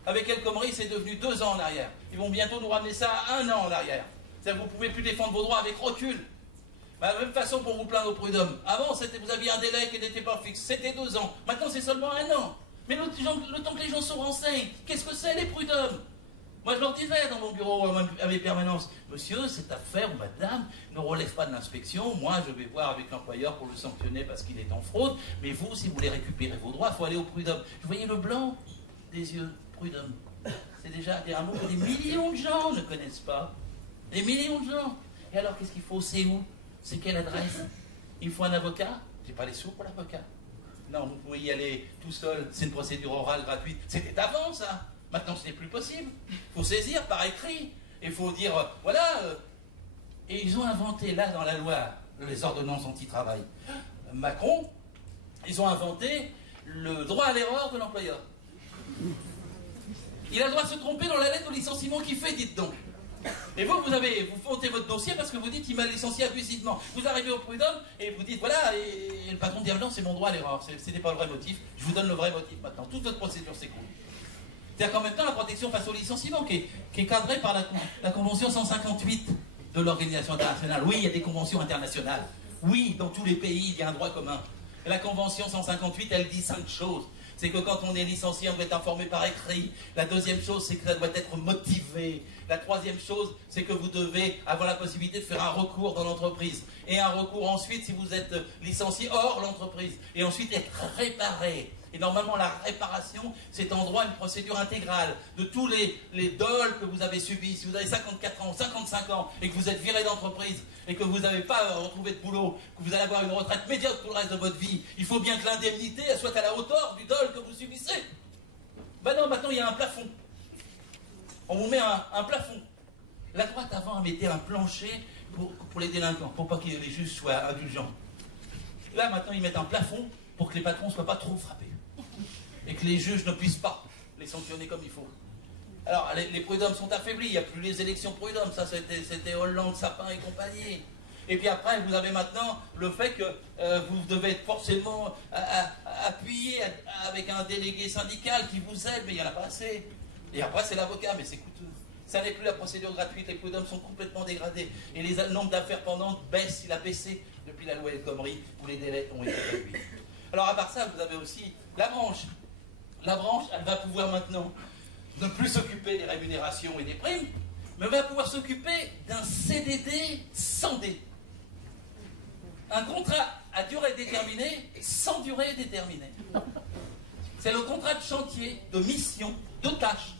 Avec El Khomri, c'est devenu 2 ans en arrière. Ils vont bientôt nous ramener ça à 1 an en arrière. C'est-à-dire que vous ne pouvez plus défendre vos droits avec recul. De la même façon pour vous plaindre au prud'homme. Avant, vous aviez un délai qui n'était pas fixe. C'était 2 ans. Maintenant, c'est seulement 1 an. Mais le temps que les gens se renseignent, qu'est-ce que c'est les prud'hommes? Moi, je leur disais dans mon bureau avec permanence, monsieur, cette affaire ou madame ne relève pas de l'inspection. Moi, je vais voir avec l'employeur pour le sanctionner parce qu'il est en fraude. Mais vous, si vous voulez récupérer vos droits, il faut aller au prud'homme. Vous voyez le blanc des yeux, prud'homme. C'est déjà un mot que des millions de gens ne connaissent pas. Des millions de gens. Et alors, qu'est-ce qu'il faut? C'est où? C'est quelle adresse? Il faut un avocat? J'ai pas les sous pour l'avocat. Non, vous pouvez y aller tout seul. C'est une procédure orale gratuite. C'était avant, ça. Maintenant, ce n'est plus possible. Il faut saisir par écrit. Il faut dire, voilà. Et ils ont inventé, là, dans la loi, les ordonnances anti-travail, Macron, ils ont inventé le droit à l'erreur de l'employeur. Il a le droit de se tromper dans la lettre de licenciement qu'il fait, dites donc. Et vous votez votre dossier parce que vous dites qu'il m'a licencié abusivement. Vous arrivez au prud'homme et vous dites, voilà, et le patron dit, non, c'est mon droit à l'erreur. C'était pas le vrai motif. Je vous donne le vrai motif maintenant. Toute notre procédure s'écoule. C'est-à-dire qu'en même temps, la protection face au licenciement qui est cadrée par la Convention 158 de l'Organisation internationale. Oui, il y a des conventions internationales. Oui, dans tous les pays, il y a un droit commun. Et la Convention 158, elle dit 5 choses. C'est que quand on est licencié, on doit être informé par écrit. La deuxième chose, c'est que ça doit être motivé. La troisième chose, c'est que vous devez avoir la possibilité de faire un recours dans l'entreprise. Et un recours ensuite, si vous êtes licencié hors l'entreprise. Et ensuite, être réparé. Et normalement, la réparation, c'est en droit une procédure intégrale de tous les dols que vous avez subis. Si vous avez 54 ans, 55 ans, et que vous êtes viré d'entreprise, et que vous n'avez pas retrouvé de boulot, que vous allez avoir une retraite médiocre pour le reste de votre vie, il faut bien que l'indemnité soit à la hauteur du dol que vous subissez. Ben non, maintenant, il y a un plafond. On vous met un plafond. La droite, avant, mettait un plancher pour les délinquants, pour pas que les juges soient indulgents. Là, maintenant, ils mettent un plafond pour que les patrons ne soient pas trop frappés. Et que les juges ne puissent pas les sanctionner comme il faut. Alors, les prud'hommes sont affaiblis, il n'y a plus les élections prud'hommes, ça c'était Hollande, Sapin et compagnie. Et puis après, vous avez maintenant le fait que vous devez être forcément appuyé avec un délégué syndical qui vous aide, mais il n'y en a pas assez. Et après, c'est l'avocat, mais c'est coûteux. Ça n'est plus la procédure gratuite, les prud'hommes sont complètement dégradés. Et le nombre d'affaires pendantes baisse, il a baissé depuis la loi El Khomri, où les délais ont été réduits. Alors à part ça, vous avez aussi la branche. La branche, elle va pouvoir maintenant ne plus s'occuper des rémunérations et des primes, mais elle va pouvoir s'occuper d'un CDD sans D. Un contrat à durée déterminée sans durée déterminée. C'est le contrat de chantier, de mission, de tâche.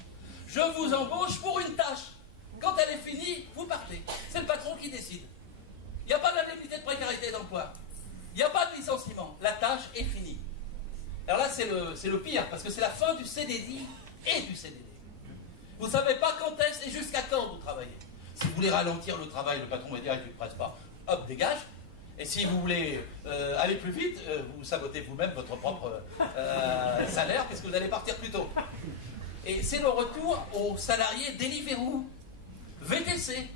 Je vous embauche pour une tâche. Quand elle est finie, vous partez. C'est le patron qui décide. Il n'y a pas d'indemnité de précarité d'emploi. Il n'y a pas de licenciement. La tâche est finie. Alors là, c'est le pire, parce que c'est la fin du CDI et du CDD. Vous ne savez pas quand est-ce et jusqu'à quand vous travaillez. Si vous voulez ralentir le travail, le patron va dire, tu ne te presses pas, hop, dégage. Et si vous voulez aller plus vite, vous sabotez vous-même votre propre salaire, parce que vous allez partir plus tôt. Et c'est le retour aux salariés Deliveroo, VTC.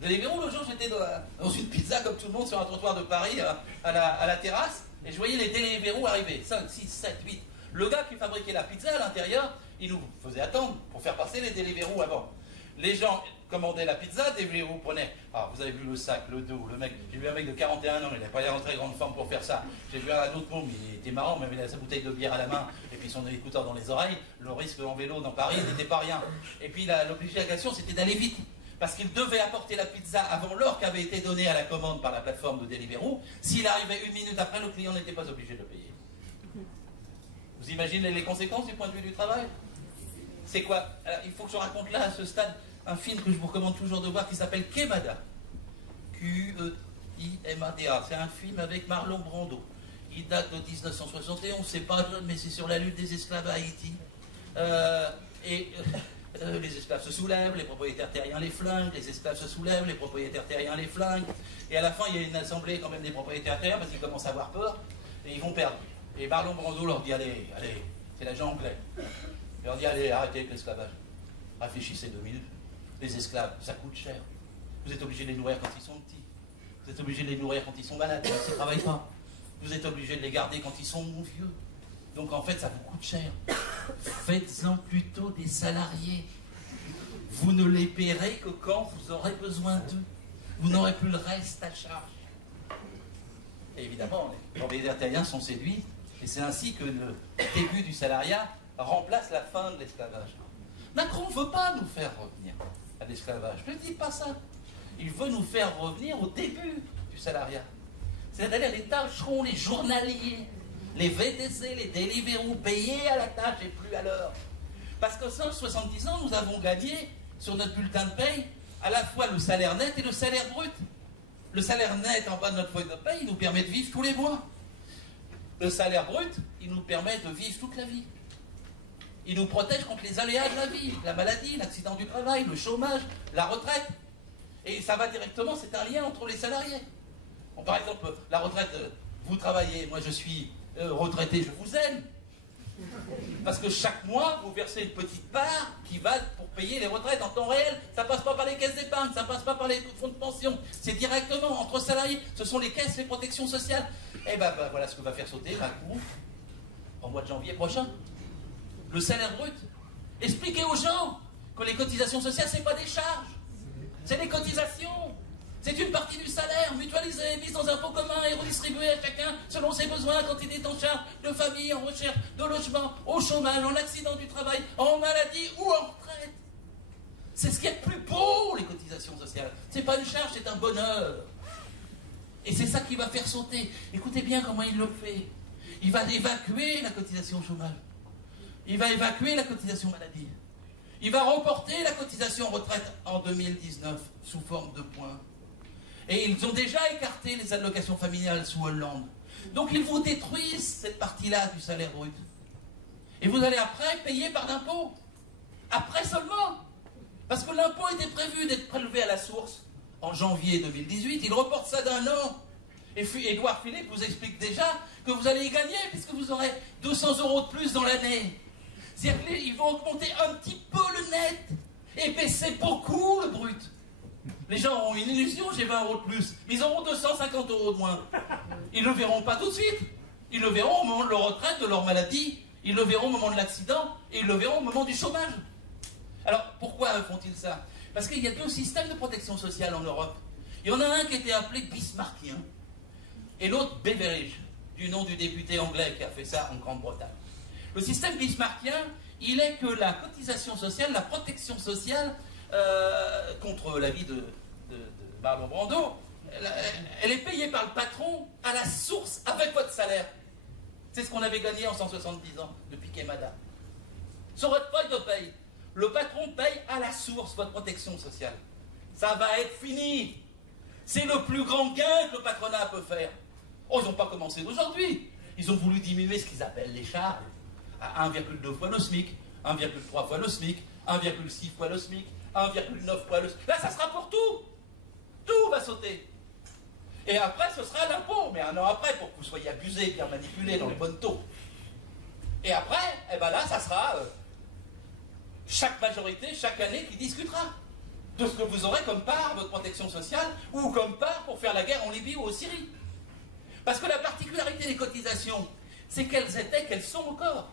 Deliveroo, l'autre jour, j'étais dans une pizza comme tout le monde sur un trottoir de Paris à la terrasse, et je voyais les Deliveroo arriver, 5, 6, 7, 8. Le gars qui fabriquait la pizza à l'intérieur, il nous faisait attendre pour faire passer les Deliveroo avant. Les gens commandaient la pizza, Deliveroo prenait. Ah, vous avez vu le sac, le dos, le mec. J'ai vu un mec de 41 ans, il n'avait pas l'air en très grande forme pour faire ça. J'ai vu un autre môme, il était marrant, mais il avait sa bouteille de bière à la main et puis son écouteur dans les oreilles. Le risque en vélo dans Paris n'était pas rien. Et puis l'obligation, c'était d'aller vite. Parce qu'il devait apporter la pizza avant l'heure qui avait été donnée à la commande par la plateforme de Deliveroo. S'il arrivait 1 minute après, le client n'était pas obligé de payer. Vous imaginez les conséquences du point de vue du travail? C'est quoi? Alors, il faut que je raconte là, à ce stade, un film que je vous recommande toujours de voir qui s'appelle Quemada. Q-E-I-M-A-D-A. C'est un film avec Marlon Brando. Il date de 1971, c'est pas jeune, mais c'est sur la lutte des esclaves à Haïti. Les esclaves se soulèvent, les propriétaires terriens les flinguent, les esclaves se soulèvent, les propriétaires terriens les flinguent. Et à la fin, il y a une assemblée quand même des propriétaires terriens parce qu'ils commencent à avoir peur et ils vont perdre. Et Marlon Brando leur dit, allez, c'est l'agent anglais. Il leur dit, allez, arrêtez avec l'esclavage. Réfléchissez 2 minutes. Les esclaves, ça coûte cher. Vous êtes obligé de les nourrir quand ils sont petits. Vous êtes obligé de les nourrir quand ils sont malades, quand ils ne travaillent pas. Vous êtes obligé de les garder quand ils sont vieux. Donc en fait, ça vous coûte cher. Faites-en plutôt des salariés. Vous ne les paierez que quand vous aurez besoin d'eux. Vous n'aurez plus le reste à charge. Et évidemment, les propriétaires terriens sont séduits. Et c'est ainsi que le début du salariat remplace la fin de l'esclavage. Macron ne veut pas nous faire revenir à l'esclavage. Je ne dis pas ça. Il veut nous faire revenir au début du salariat. C'est-à-dire les tâcherons, les journaliers, les VTC, les Deliveroo, payés à la tâche et plus à l'heure. Parce que 170 ans, nous avons gagné sur notre bulletin de paye à la fois le salaire net et le salaire brut. Le salaire net en bas de notre feuille de paye, il nous permet de vivre tous les mois. Le salaire brut, il nous permet de vivre toute la vie. Il nous protège contre les aléas de la vie, la maladie, l'accident du travail, le chômage, la retraite. Et ça va directement, c'est un lien entre les salariés. Bon, par exemple, la retraite, vous travaillez, moi je suis retraité, je vous aime. Parce que chaque mois, vous versez une petite part qui va pour payer les retraites en temps réel. Ça ne passe pas par les caisses d'épargne, ça ne passe pas par les fonds de pension. C'est directement entre salariés. Ce sont les caisses, les protections sociales. Et ben voilà ce que va faire sauter Macron en mois de janvier prochain. Le salaire brut. Expliquez aux gens que les cotisations sociales, ce n'est pas des charges. C'est des cotisations. C'est une partie du salaire, mutualisée, mise dans un pot commun et redistribuée à chacun selon ses besoins quand il est en charge de famille, en recherche de logement, au chômage, en accident du travail, en maladie ou en retraite. C'est ce qui est le plus beau, les cotisations sociales. Ce n'est pas une charge, c'est un bonheur. Et c'est ça qui va faire sauter. Écoutez bien comment il le fait. Il va évacuer la cotisation chômage. Il va évacuer la cotisation maladie. Il va reporter la cotisation retraite en 2019 sous forme de points. Et ils ont déjà écarté les allocations familiales sous Hollande. Donc ils vous détruisent cette partie-là du salaire brut. Et vous allez après payer par l'impôt. Après seulement. Parce que l'impôt était prévu d'être prélevé à la source en janvier 2018. Il reporte ça d'1 an. Et Édouard Philippe vous explique déjà que vous allez y gagner puisque vous aurez 200 € de plus dans l'année. C'est-à-dire qu'ils vont augmenter un petit peu le net et baisser beaucoup le brut. Les gens ont une illusion, j'ai 20 € de plus. Mais ils auront 250 € de moins. Ils ne le verront pas tout de suite. Ils le verront au moment de leur retraite, de leur maladie. Ils le verront au moment de l'accident. Et ils le verront au moment du chômage. Alors, pourquoi font-ils ça? Parce qu'il y a 2 systèmes de protection sociale en Europe. Il y en a un qui était appelé bismarckien. Et l'autre Beveridge, du nom du député anglais qui a fait ça en Grande-Bretagne. Le système bismarckien, il est que la cotisation sociale, la protection sociale, contre l'avis de Marlon Brando, elle est payée par le patron à la source avec votre salaire. C'est ce qu'on avait gagné en 170 ans depuis Quemada. Sur votre feuille de paye, le patron paye à la source votre protection sociale. Ça va être fini. C'est le plus grand gain que le patronat peut faire. Oh, ils n'ont pas commencé d'aujourd'hui. Ils ont voulu diminuer ce qu'ils appellent les charges à 1,2 fois le SMIC, 1,3 fois le SMIC, 1,6 fois le SMIC, 1,9 fois le SMIC. Là, ça sera pour tout. Tout va sauter. Et après, ce sera l'impôt, mais 1 an après, pour que vous soyez abusé, bien manipulé dans les bonnes taux. Et après, eh ben là, ça sera chaque majorité, chaque année, qui discutera. de ce que vous aurez comme part, votre protection sociale, ou comme part pour faire la guerre en Libye ou en Syrie. Parce que la particularité des cotisations, c'est qu'elles sont encore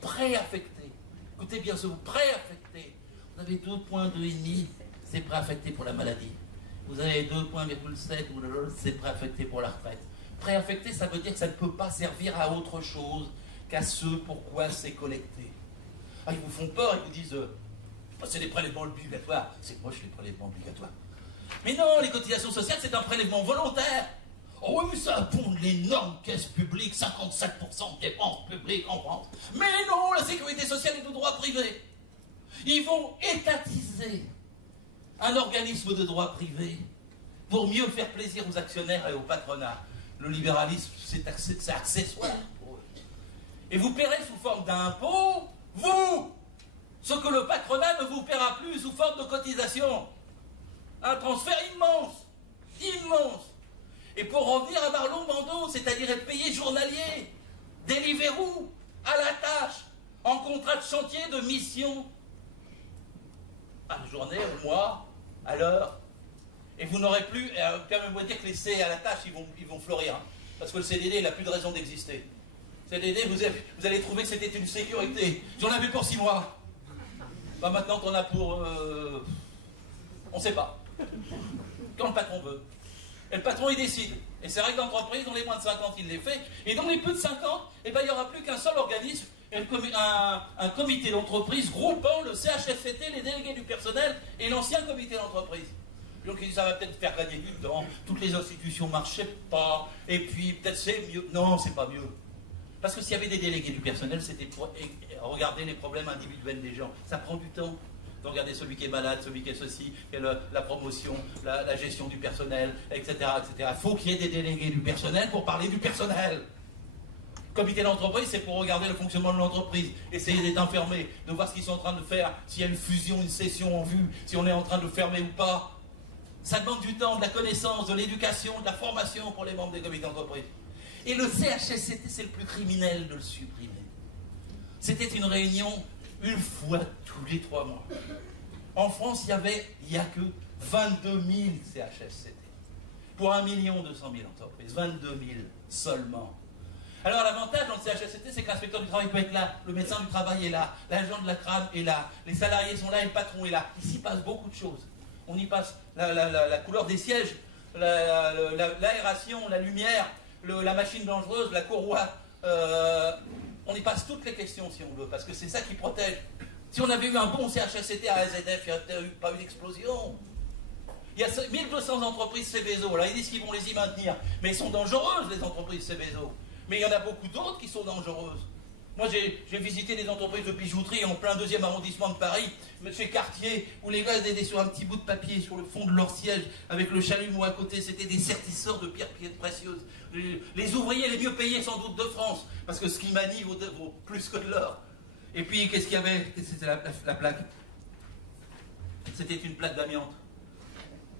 préaffectées. Écoutez bien ce mot, préaffectées. Vous avez 2,2 points, c'est préaffecté pour la maladie. Vous avez 2,7 points, c'est préaffecté pour la retraite. Préaffecté, ça veut dire que ça ne peut pas servir à autre chose qu'à ce pourquoi c'est collecté. Ah, ils vous font peur, ils vous disent c'est des prélèvements obligatoires. C'est moche les prélèvements obligatoires. Mais non, les cotisations sociales, c'est un prélèvement volontaire. Oh oui, ça abonde l'énorme caisse publique, 57% de dépenses publiques en France. Mais non, la sécurité sociale est de droit privé. Ils vont étatiser un organisme de droit privé pour mieux faire plaisir aux actionnaires et au patronat. Le libéralisme, c'est accessoire pour eux. Et vous paierez sous forme d'impôt, vous, ce que le patronat ne vous paiera plus sous forme de cotisation. Un transfert immense, immense. Et pour revenir à Marlon Mando, c'est-à-dire être payé journalier, Deliveroo, à la tâche, en contrat de chantier, de mission, à la journée, au mois, à l'heure. Et vous n'aurez plus, permettez-moi de dire que les C à la tâche, ils vont fleurir. Hein, parce que le CDD, il n'a plus de raison d'exister. CDD, vous allez trouver que c'était une sécurité. J'en avais pour 6 mois. Bah, maintenant qu'on a pour... on ne sait pas. Quand le patron veut. Et le patron, il décide. Et c'est vrai que l'entreprise, dans les moins de 50, il les fait. Et dans les plus de 50, eh ben, il n'y aura plus qu'un seul organisme, un comité d'entreprise groupant le CHSCT, les délégués du personnel et l'ancien comité d'entreprise. Donc il dit, ça va peut-être faire gagner du temps, toutes les institutions ne marchaient pas, et puis peut-être c'est mieux. Non, c'est pas mieux. Parce que s'il y avait des délégués du personnel, c'était pour regarder les problèmes individuels des gens. Ça prend du temps. De regarder celui qui est malade, celui qui est ceci, la promotion, la gestion du personnel, etc. etc. Il faut qu'il y ait des délégués du personnel pour parler du personnel. Comité d'entreprise, c'est pour regarder le fonctionnement de l'entreprise, essayer d'être informé, de voir ce qu'ils sont en train de faire, s'il y a une fusion, une session en vue, si on est en train de fermer ou pas. Ça demande du temps, de la connaissance, de l'éducation, de la formation pour les membres des comités d'entreprise. Et le CHSCT, c'est le plus criminel de le supprimer. C'était une réunion une fois tous les 3 mois. En France, il n'y a que 22 000 CHSCT. Pour 1 200 000 entreprises. 22 000 seulement. Alors l'avantage dans le CHSCT, c'est que l'inspecteur du travail peut être là, le médecin du travail est là, l'agent de la CRAM est là, les salariés sont là et le patron est là. Ici passe beaucoup de choses. On y passe la couleur des sièges, l'aération, la lumière, la machine dangereuse, la courroie. On y passe toutes les questions si on veut, parce que c'est ça qui protège. Si on avait eu un bon CHSCT à AZF, il n'y aurait pas eu d'explosion. Il y a 1200 entreprises Céveso. Alors ils disent qu'ils vont les y maintenir, mais elles sont dangereuses, les entreprises Céveso. Mais il y en a beaucoup d'autres qui sont dangereuses. Moi, j'ai visité des entreprises de bijouterie en plein 2e arrondissement de Paris, chez Cartier, où les gars étaient sur un petit bout de papier sur le fond de leur siège, avec le chalumeau à côté. C'était des sertisseurs de pierres précieuses. Les ouvriers les mieux payés, sans doute, de France, parce que ce qu'ils manient vaut plus que de l'or. Et puis, qu'est-ce qu'il y avait? C'était la plaque. C'était une plaque d'amiante.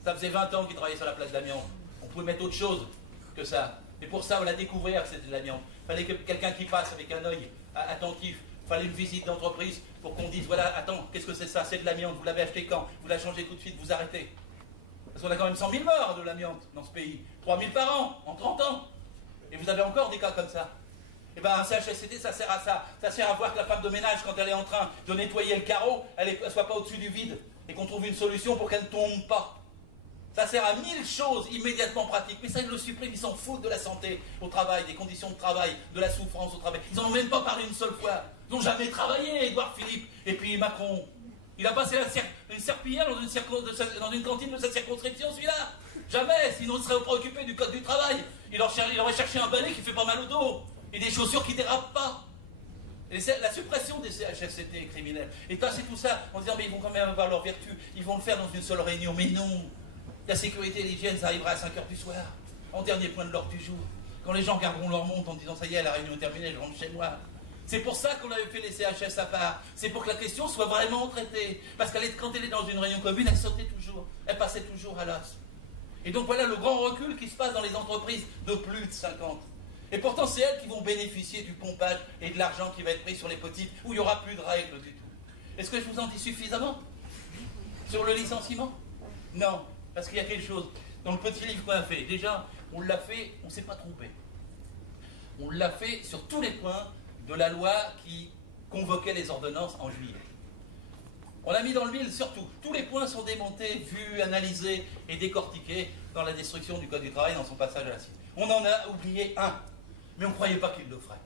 Ça faisait 20 ans qu'ils travaillaient sur la plaque d'amiante. On pouvait mettre autre chose que ça. Et pour ça, on l'a découvert que c'était de l'amiante. Il fallait que quelqu'un qui passe avec un œil attentif. Il fallait une visite d'entreprise pour qu'on dise, voilà, attends, qu'est-ce que c'est ça? C'est de l'amiante. Vous l'avez acheté quand? Vous la changez tout de suite, vous arrêtez. Parce qu'on a quand même 100 000 morts de l'amiante dans ce pays. 3 000 par an, en 30 ans. Et vous avez encore des cas comme ça. Et bien un CHSCT, ça sert à ça. Ça sert à voir que la femme de ménage, quand elle est en train de nettoyer le carreau, elle ne soit pas au-dessus du vide. Et qu'on trouve une solution pour qu'elle ne tombe pas. Ça sert à 1000 choses immédiatement pratiques. Mais ça, ils le suppriment, ils s'en foutent de la santé au travail, des conditions de travail, de la souffrance au travail. Ils n'en ont même pas parlé une seule fois. Ils n'ont jamais travaillé, Édouard Philippe. Et puis Macron. Il a passé une serpillière dans une cantine de sa circonscription, celui-là. Jamais, sinon il serait préoccupé du code du travail. Il aurait cherché un balai qui fait pas mal au dos. Et des chaussures qui dérapent pas. Et la suppression des CHSCT est criminelle. Et passer tout ça en disant, mais ils vont quand même avoir leur vertu. Ils vont le faire dans une seule réunion. Mais non. La sécurité et l'hygiène, ça arrivera à 5 h du soir, en dernier point de l'ordre du jour. Quand les gens regarderont leur montre en disant, ça y est, la réunion est terminée, je rentre chez moi. C'est pour ça qu'on avait fait les CHS à part. C'est pour que la question soit vraiment traitée. Parce que quand elle est dans une réunion commune, elle sautait toujours. Elle passait toujours à l'as. Et donc voilà le grand recul qui se passe dans les entreprises de plus de 50. Et pourtant, c'est elles qui vont bénéficier du pompage et de l'argent qui va être pris sur les petites, où il n'y aura plus de règles du tout. Est-ce que je vous en dis suffisamment sur le licenciement ? Non, parce qu'il y a quelque chose. Dans le petit livre qu'on a fait, déjà, on l'a fait, on ne s'est pas trompé. On l'a fait sur tous les points de la loi qui convoquait les ordonnances en juillet. On l'a mis dans le mille surtout. Tous les points sont démontés, vus, analysés et décortiqués dans la destruction du Code du travail dans son passage à la suite. On en a oublié un, mais on ne croyait pas qu'il le ferait.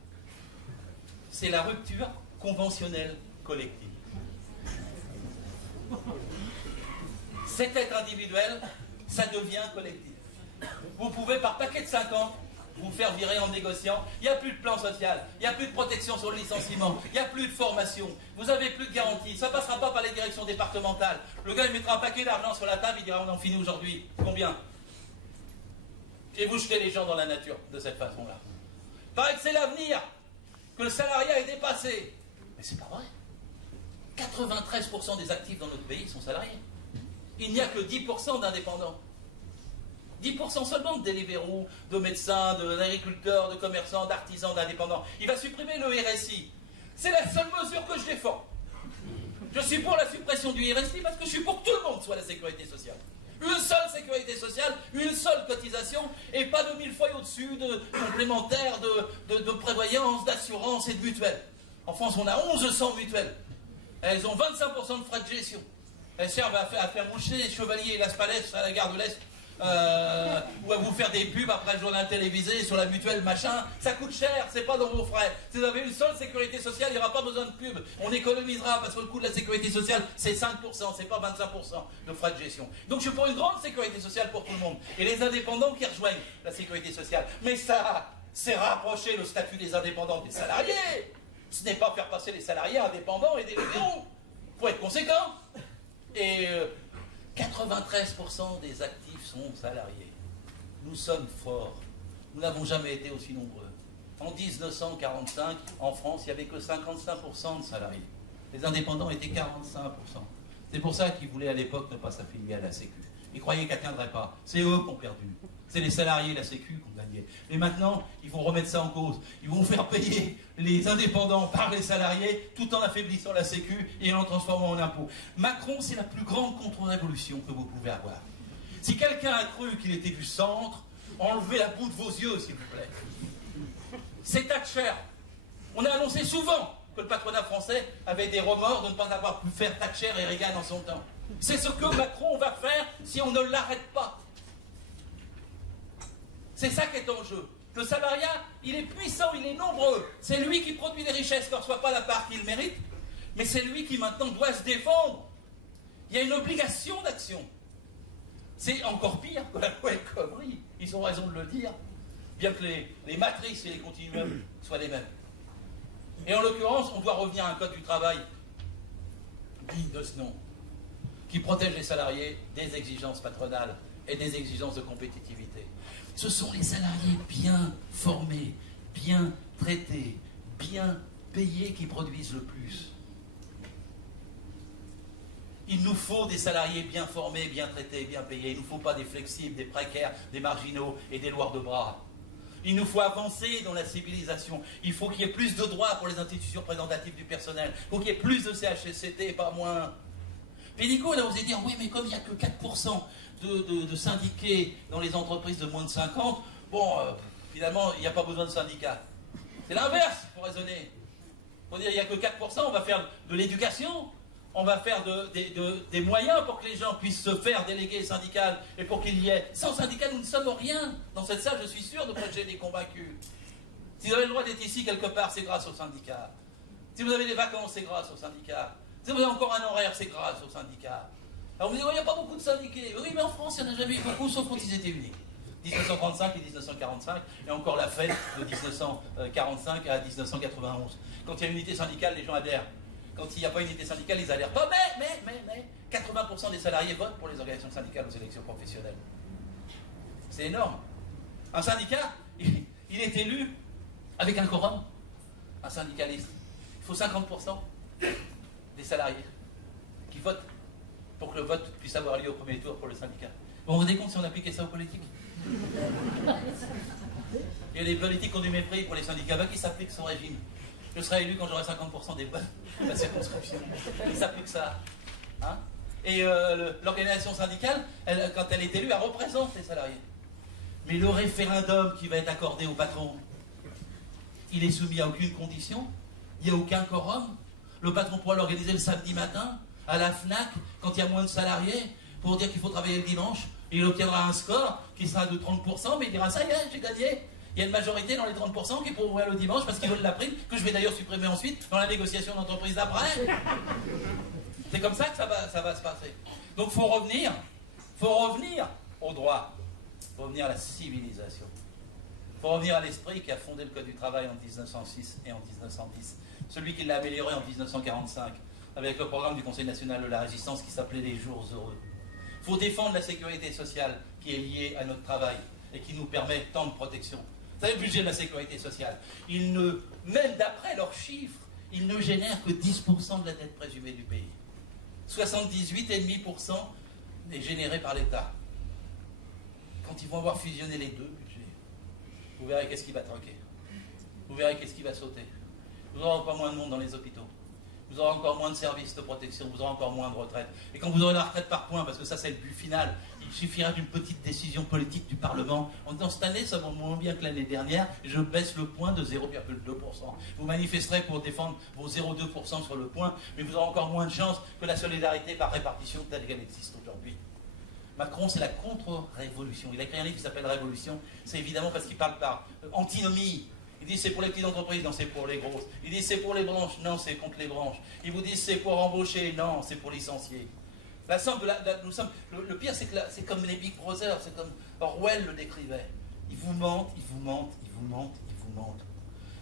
C'est la rupture conventionnelle collective. Cet être individuel, ça devient collectif. Vous pouvez par paquet de 50 vous faire virer en négociant. Il n'y a plus de plan social, il n'y a plus de protection sur le licenciement, il n'y a plus de formation, vous n'avez plus de garantie, ça ne passera pas par les directions départementales. Le gars il mettra un paquet d'argent sur la table, il dira on en finit aujourd'hui. Combien? Et vous jetez les gens dans la nature de cette façon-là. Il paraît que c'est l'avenir, que le salariat est dépassé. Mais c'est pas vrai. 93% des actifs dans notre pays sont salariés. Il n'y a que 10% d'indépendants. 10% seulement de Deliveroo, de médecins, d'agriculteurs, de commerçants, d'artisans, d'indépendants. Il va supprimer le RSI. C'est la seule mesure que je défends. Je suis pour la suppression du RSI parce que je suis pour que tout le monde soit la sécurité sociale. Une seule sécurité sociale, une seule cotisation, et pas de 1000 fois au-dessus de complémentaires, de prévoyance, d'assurance et de mutuelles. En France, on a 1100 mutuelles. Elles ont 25% de frais de gestion. Elles servent à faire moucher les chevaliers et Las Palais à la gare de l'Est. Ou à vous faire des pubs après le journal télévisé sur la mutuelle machin, ça coûte cher, c'est pas dans vos frais. Si vous avez une seule sécurité sociale, il n'y aura pas besoin de pub, on économisera parce que le coût de la sécurité sociale c'est 5%, c'est pas 25% de frais de gestion. Donc je suis pour une grande sécurité sociale pour tout le monde, et les indépendants qui rejoignent la sécurité sociale. Mais ça, c'est rapprocher le statut des indépendants des salariés. Ce n'est pas faire passer les salariés indépendants et des libéraux. Il faut être conséquent. Et 93% des actifs sont salariés. Nous sommes forts. Nous n'avons jamais été aussi nombreux. En 1945, en France, il n'y avait que 55% de salariés. Les indépendants étaient 45%. C'est pour ça qu'ils voulaient à l'époque ne pas s'affilier à la Sécu. Ils croyaient qu'elle ne tiendrait pas. C'est eux qui ont perdu. C'est les salariés de la Sécu qui ont gagné. Et maintenant, ils vont remettre ça en cause. Ils vont faire payer les indépendants par les salariés tout en affaiblissant la Sécu et en transformant en impôt. Macron, c'est la plus grande contre-révolution que vous pouvez avoir. Si quelqu'un a cru qu'il était du centre, enlevez la boue de vos yeux, s'il vous plaît. C'est Thatcher. On a annoncé souvent que le patronat français avait des remords de ne pas avoir pu faire Thatcher et Reagan en son temps. C'est ce que Macron va faire si on ne l'arrête pas. C'est ça qui est en jeu. Le salariat, il est puissant, il est nombreux. C'est lui qui produit les richesses, ne reçoit pas la part qu'il mérite, mais c'est lui qui maintenant doit se défendre. Il y a une obligation d'action. C'est encore pire que la loi El Khomri. Ils ont raison de le dire, bien que les matrices et les continuums soient les mêmes. Et en l'occurrence, on doit revenir à un code du travail digne de ce nom, qui protège les salariés des exigences patronales et des exigences de compétitivité. Ce sont les salariés bien formés, bien traités, bien payés qui produisent le plus. Il nous faut des salariés bien formés, bien traités, bien payés. Il ne nous faut pas des flexibles, des précaires, des marginaux et des loueurs de bras. Il nous faut avancer dans la civilisation. Il faut qu'il y ait plus de droits pour les institutions représentatives du personnel. Il faut qu'il y ait plus de CHSCT, pas moins. Pénicaud, on a osé dire, oui, mais comme il n'y a que 4% de syndiqués dans les entreprises de moins de 50, bon, finalement, il n'y a pas besoin de syndicats. C'est l'inverse, il faut raisonner. Il faut dire, il n'y a que 4%, on va faire de l'éducation, on va faire des moyens pour que les gens puissent se faire déléguer syndical et pour qu'il y ait... Sans syndicat, nous ne sommes rien. Dans cette salle, je suis sûr de protéger les convaincus. Si vous avez le droit d'être ici quelque part, c'est grâce aux syndicats. Si vous avez des vacances, c'est grâce aux syndicats. Si vous avez encore un horaire, c'est grâce aux syndicats. Alors vous dites, il n'y a pas beaucoup de syndiqués. Oui, mais en France, il n'y en a jamais eu beaucoup, sauf quand ils étaient unis. 1935 et 1945, et encore la fête de 1945 à 1991. Quand il y a unité syndicale, les gens adhèrent. Quand il n'y a pas unité syndicale, ils adhèrent pas. Mais 80% des salariés votent pour les organisations syndicales aux élections professionnelles. C'est énorme. Un syndicat, il est élu avec un quorum. Un syndicaliste. Il faut 50% des salariés qui votent pour que le vote puisse avoir lieu au premier tour pour le syndicat. Vous vous rendez compte si on appliquait ça aux politiques? Il y a des politiques qui ont du mépris pour les syndicats qui s'appliquent son régime. Je serai élu quand j'aurai 50% des votes de la circonscription. Ils s'appliquent ça. Hein? Et l'organisation syndicale, quand elle est élue, elle représente les salariés. Mais le référendum qui va être accordé au patron, il est soumis à aucune condition, il n'y a aucun quorum. Le patron pourra l'organiser le samedi matin, à la FNAC, quand il y a moins de salariés, pour dire qu'il faut travailler le dimanche. Et il obtiendra un score qui sera de 30%, mais il dira ça y est, j'ai gagné. Il y a une majorité dans les 30% qui pourront ouvrir le dimanche parce qu'ils veulent la prime, que je vais d'ailleurs supprimer ensuite dans la négociation d'entreprise d'après. C'est comme ça que ça va se passer. Donc il faut revenir au droit, il faut revenir à la civilisation. Il faut revenir à l'esprit qui a fondé le Code du travail en 1906 et en 1910. Celui qui l'a amélioré en 1945, avec le programme du Conseil national de la résistance qui s'appelait les jours heureux. Il faut défendre la sécurité sociale qui est liée à notre travail et qui nous permet tant de protection. Vous savez, le budget de la sécurité sociale, même d'après leurs chiffres, il ne génère que 10% de la dette présumée du pays. 78,5% est généré par l'État. Quand ils vont avoir fusionné les deux budgets, vous verrez qu'est-ce qui va troquer. Vous verrez qu'est-ce qui va sauter. Vous aurez encore moins de monde dans les hôpitaux. Vous aurez encore moins de services de protection, vous aurez encore moins de retraite. Et quand vous aurez la retraite par points, parce que ça c'est le but final, il suffira d'une petite décision politique du Parlement. En disant cette année, ça va moins bien que l'année dernière, je baisse le point de 0,2%. Vous manifesterez pour défendre vos 0,2% sur le point, mais vous aurez encore moins de chances que la solidarité par répartition telle qu'elle existe aujourd'hui. Macron, c'est la contre-révolution. Il a écrit un livre qui s'appelle Révolution. C'est évidemment parce qu'il parle par antinomie. Ils disent c'est pour les petites entreprises, non c'est pour les grosses. Ils disent c'est pour les branches, non c'est contre les branches. Ils vous disent c'est pour embaucher, non c'est pour licencier. La somme le pire c'est que c'est comme les Big Brothers, c'est comme Orwell le décrivait. Ils vous mentent, ils vous mentent, ils vous mentent, ils vous mentent.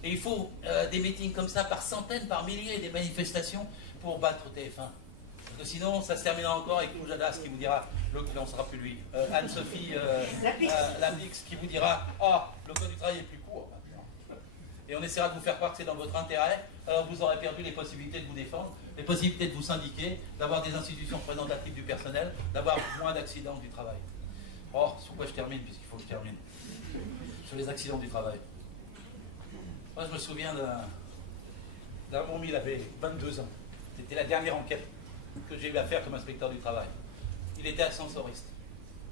Et il faut des meetings comme ça par centaines, par milliers, des manifestations pour battre TF1. Parce que sinon ça se terminera encore avec Oujadas qui vous dira, l'autre on ne sera plus lui, Anne-Sophie Lapix qui vous dira, le code du travail est plus court. Et on essaiera de vous faire croire que c'est dans votre intérêt, alors vous aurez perdu les possibilités de vous défendre, les possibilités de vous syndiquer, d'avoir des institutions représentatives du personnel, d'avoir moins d'accidents du travail. Sur quoi je termine, puisqu'il faut que je termine. Sur les accidents du travail. Moi, je me souviens d'un mon il avait 22 ans. C'était la dernière enquête que j'ai eu à faire comme inspecteur du travail. Il était ascensoriste.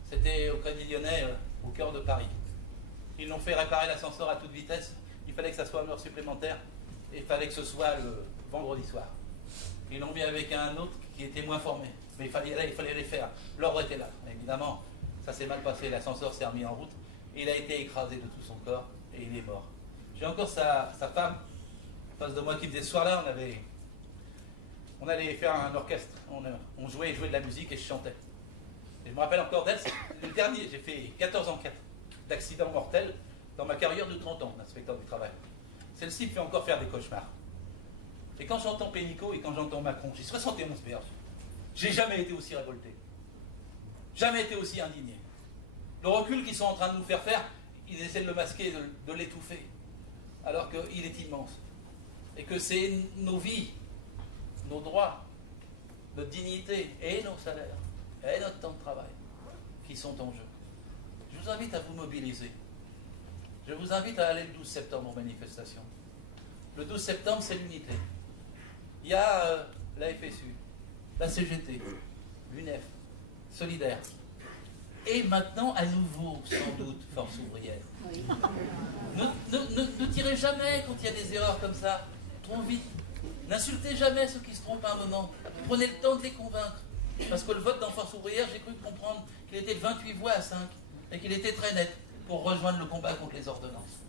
C'était au Crédit Lyonnais, au cœur de Paris. Ils l'ont fait réparer l'ascenseur à toute vitesse. Il fallait que ça soit une heure supplémentaire et il fallait que ce soit le vendredi soir. Ils l'ont mis avec un autre qui était moins formé. Mais il fallait les faire. L'ordre était là. Évidemment, ça s'est mal passé. L'ascenseur s'est remis en route. Et il a été écrasé de tout son corps et il est mort. J'ai encore sa femme en face de moi qui me disait, ce soir-là, on allait faire un orchestre. On jouait de la musique et je chantais. Et je me rappelle encore d'elle, c'est le dernier. J'ai fait 14 enquêtes d'accidents mortels dans ma carrière de 30 ans d'inspecteur du travail. Celle-ci me fait encore faire des cauchemars. Et quand j'entends Pénicaud et quand j'entends Macron, j'ai 71 berges. J'ai jamais été aussi révolté. Jamais été aussi indigné. Le recul qu'ils sont en train de nous faire, ils essaient de le masquer, de l'étouffer. Alors qu'il est immense. Et que c'est nos vies, nos droits, notre dignité et nos salaires, et notre temps de travail qui sont en jeu. Je vous invite à vous mobiliser. Je vous invite à aller le 12 septembre aux manifestations. Le 12 septembre, c'est l'unité. Il y a la FSU, la CGT, l'UNEF, Solidaire. Et maintenant, à nouveau, sans doute, Force ouvrière. Oui. Ne tirez jamais quand il y a des erreurs comme ça, trop vite. N'insultez jamais ceux qui se trompent à un moment. Prenez le temps de les convaincre. Parce que le vote dans Force ouvrière, j'ai cru comprendre qu'il était de 28 voix à 5 et qu'il était très net pour rejoindre le combat contre les ordonnances.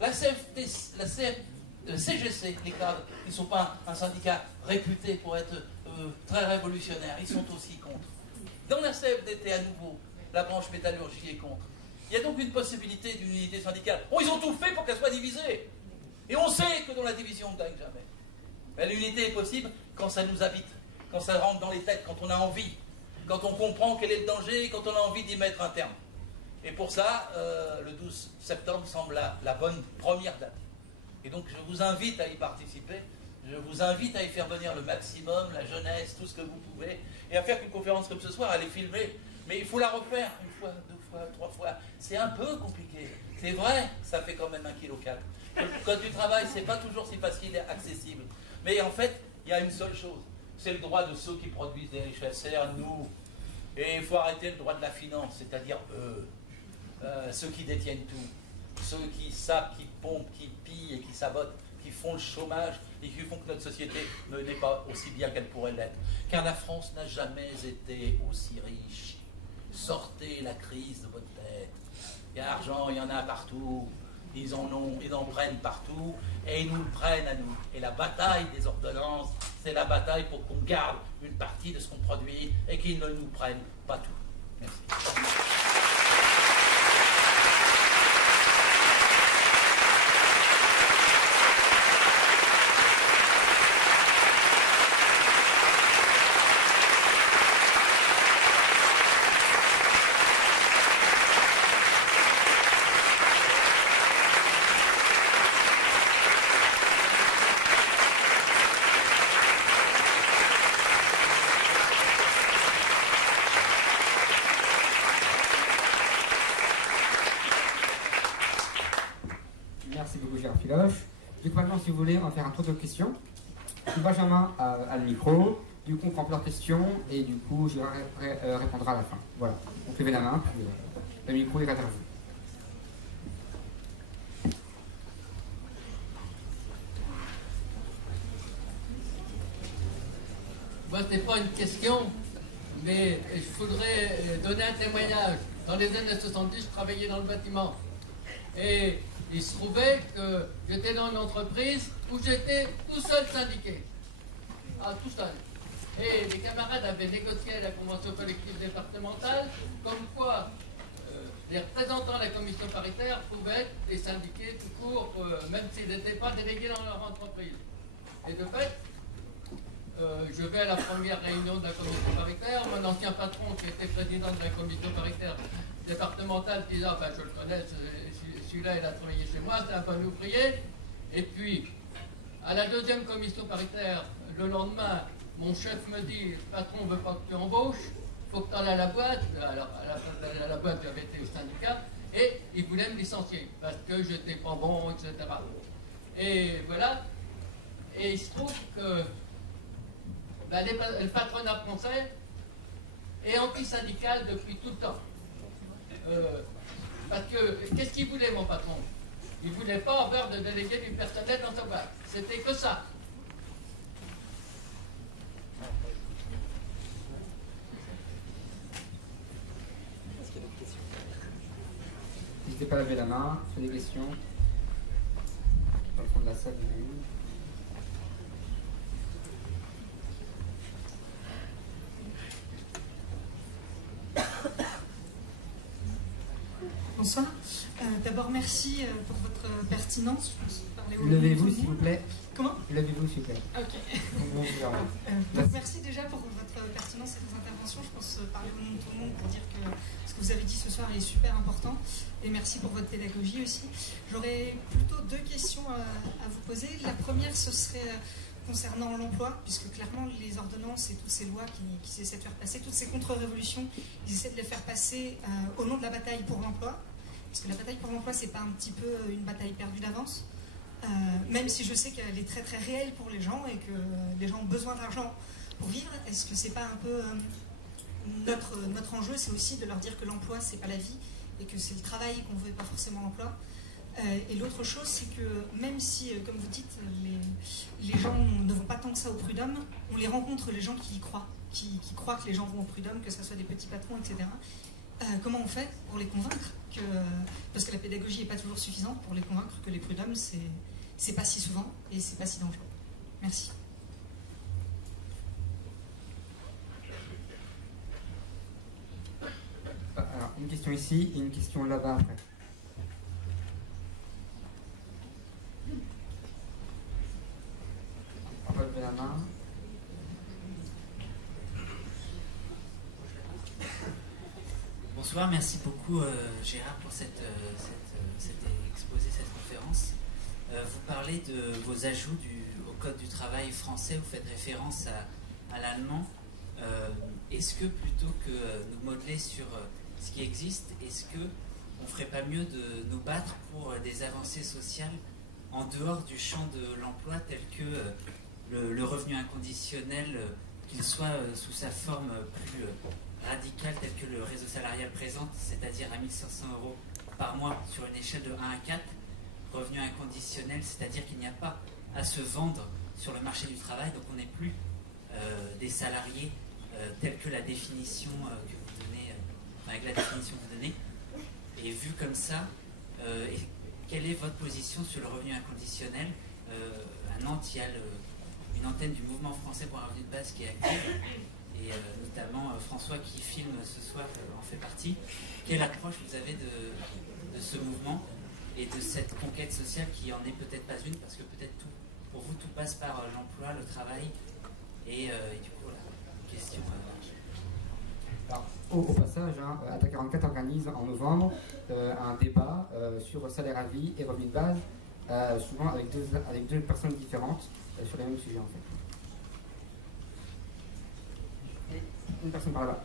La CGC, les cadres, qui ne sont pas un syndicat réputé pour être très révolutionnaire, ils sont aussi contre. Dans la CFDT, à nouveau, la branche métallurgie est contre. Il y a donc une possibilité d'une unité syndicale. Ils ont tout fait pour qu'elle soit divisée. Et on sait que dans la division, on ne gagne jamais. Mais l'unité est possible quand ça nous habite, quand ça rentre dans les têtes, quand on a envie, quand on comprend quel est le danger, quand on a envie d'y mettre un terme. Et pour ça, le 12 septembre semble la bonne première date. Et donc je vous invite à y participer, je vous invite à y faire venir le maximum, la jeunesse, tout ce que vous pouvez, et à faire une conférence comme ce soir, à les filmer. Mais il faut la refaire une fois, deux fois, trois fois. C'est un peu compliqué. C'est vrai, ça fait quand même 1,4 kg. Le code du travail, c'est pas toujours si facile et accessible. Mais en fait, il y a une seule chose. c'est le droit de ceux qui produisent des richesses, c'est-à-dire nous. Et il faut arrêter le droit de la finance, c'est-à-dire eux, ceux qui détiennent tout, ceux qui sapent, qui pompent, qui pillent et qui sabotent, qui font le chômage et qui font que notre société n'est pas aussi bien qu'elle pourrait l'être. Car la France n'a jamais été aussi riche. Sortez la crise de votre tête. Il y a l'argent, il y en a partout. Ils en prennent partout et ils nous le prennent à nous. Et la bataille des ordonnances, c'est la bataille pour qu'on garde une partie de ce qu'on produit et qu'ils ne nous prennent pas tout. Merci. Merci beaucoup, Gérard Filoche. Du coup, maintenant, si vous voulez, on va faire un tour de questions. Benjamin a le micro, du coup, on prend plusieurs questions, et du coup, Gérard répondra à la fin. Voilà. Donc, levez la main, puis le micro ira vers vous. Moi, ce n'est pas une question, mais je voudrais donner un témoignage. Dans les années 70, je travaillais dans le bâtiment. Et il se trouvait que j'étais dans une entreprise où j'étais tout seul syndiqué. Ah, tout seul. Et les camarades avaient négocié la convention collective départementale, comme quoi les représentants de la commission paritaire pouvaient être des syndiqués tout court, même s'ils n'étaient pas délégués dans leur entreprise. Et de fait, je vais à la première réunion de la commission paritaire. Mon ancien patron, qui était président de la commission paritaire départementale, disait ah, ben, je le connais, celui-là il a travaillé chez moi, c'est un bon ouvrier. Et puis, à la deuxième commission paritaire, le lendemain, mon chef me dit patron ne veut pas que tu embauches, il faut que tu ailles à la boîte. Alors, à la place d'aller à la boîte, j'avais été au syndicat, et il voulait me licencier parce que j'étais pas bon, etc. Et voilà. Et il se trouve que ben, le patronat français est anti-syndical depuis tout le temps. Parce que, qu'est-ce qu'il voulait, mon patron? Il ne voulait pas avoir de délégué du personnel dans sa boîte. C'était que ça. N'hésitez pas à lever la main, sur des questions. Dans le fond de la salle, il y en a une. Bonsoir. D'abord, merci pour votre pertinence. Levez-vous, s'il vous plaît. Comment? Levez-vous, s'il vous plaît. Ok. Donc, merci déjà pour votre pertinence et vos interventions. Je pense parler au nom de tout le monde pour dire que ce que vous avez dit ce soir est super important. Et merci pour votre pédagogie aussi. J'aurais plutôt deux questions à vous poser. La première, ce serait concernant l'emploi, puisque clairement les ordonnances et toutes ces lois qui essaient de faire passer, toutes ces contre-révolutions, ils essaient de les faire passer au nom de la bataille pour l'emploi. Parce que la bataille pour l'emploi, c'est pas un petit peu une bataille perdue d'avance, même si je sais qu'elle est très très réelle pour les gens et que les gens ont besoin d'argent pour vivre. Est-ce que c'est pas un peu notre enjeu, c'est aussi de leur dire que l'emploi c'est pas la vie et que c'est le travail qu'on veut, pas forcément l'emploi. Et l'autre chose, c'est que même si, comme vous dites, les gens ne vont pas tant que ça au prud'homme, on les rencontre, les gens qui y croient, qui croient que les gens vont au prud'homme, que ce soit des petits patrons, etc. Comment on fait pour les convaincre que, parce que la pédagogie n'est pas toujours suffisante, pour les convaincre que les prud'hommes, c'est pas si souvent et c'est pas si dangereux. Merci. Alors, une question ici et une question là-bas après. On va lever la main. Bonsoir, merci beaucoup Gérard pour cet exposé, cette conférence. Vous parlez de vos ajouts au Code du travail français, vous faites référence à l'allemand. Est-ce que plutôt que nous modeler sur ce qui existe, est-ce qu'on ne ferait pas mieux de nous battre pour des avancées sociales en dehors du champ de l'emploi tel que le revenu inconditionnel qu'il soit sous sa forme plus radicale telle que le réseau salarial présente, c'est-à-dire à 1500 € par mois sur une échelle de 1 à 4, revenu inconditionnel, c'est-à-dire qu'il n'y a pas à se vendre sur le marché du travail, donc on n'est plus des salariés tels que la définition que vous donnez, avec la définition que vous donnez. Et vu comme ça, quelle est votre position sur le revenu inconditionnel? À Nantes, il y a une antenne du mouvement français pour un revenu de base qui est active, et notamment François qui filme ce soir en fait partie. Quelle approche vous avez de ce mouvement et de cette conquête sociale qui en est peut-être pas une, parce que peut-être pour vous tout passe par l'emploi, le travail, et du coup la question... Alors, au passage, Attaque 44 organise en novembre un débat sur salaire à vie et revenu de base, souvent avec deux personnes différentes sur les mêmes sujets en fait. Et une personne par là.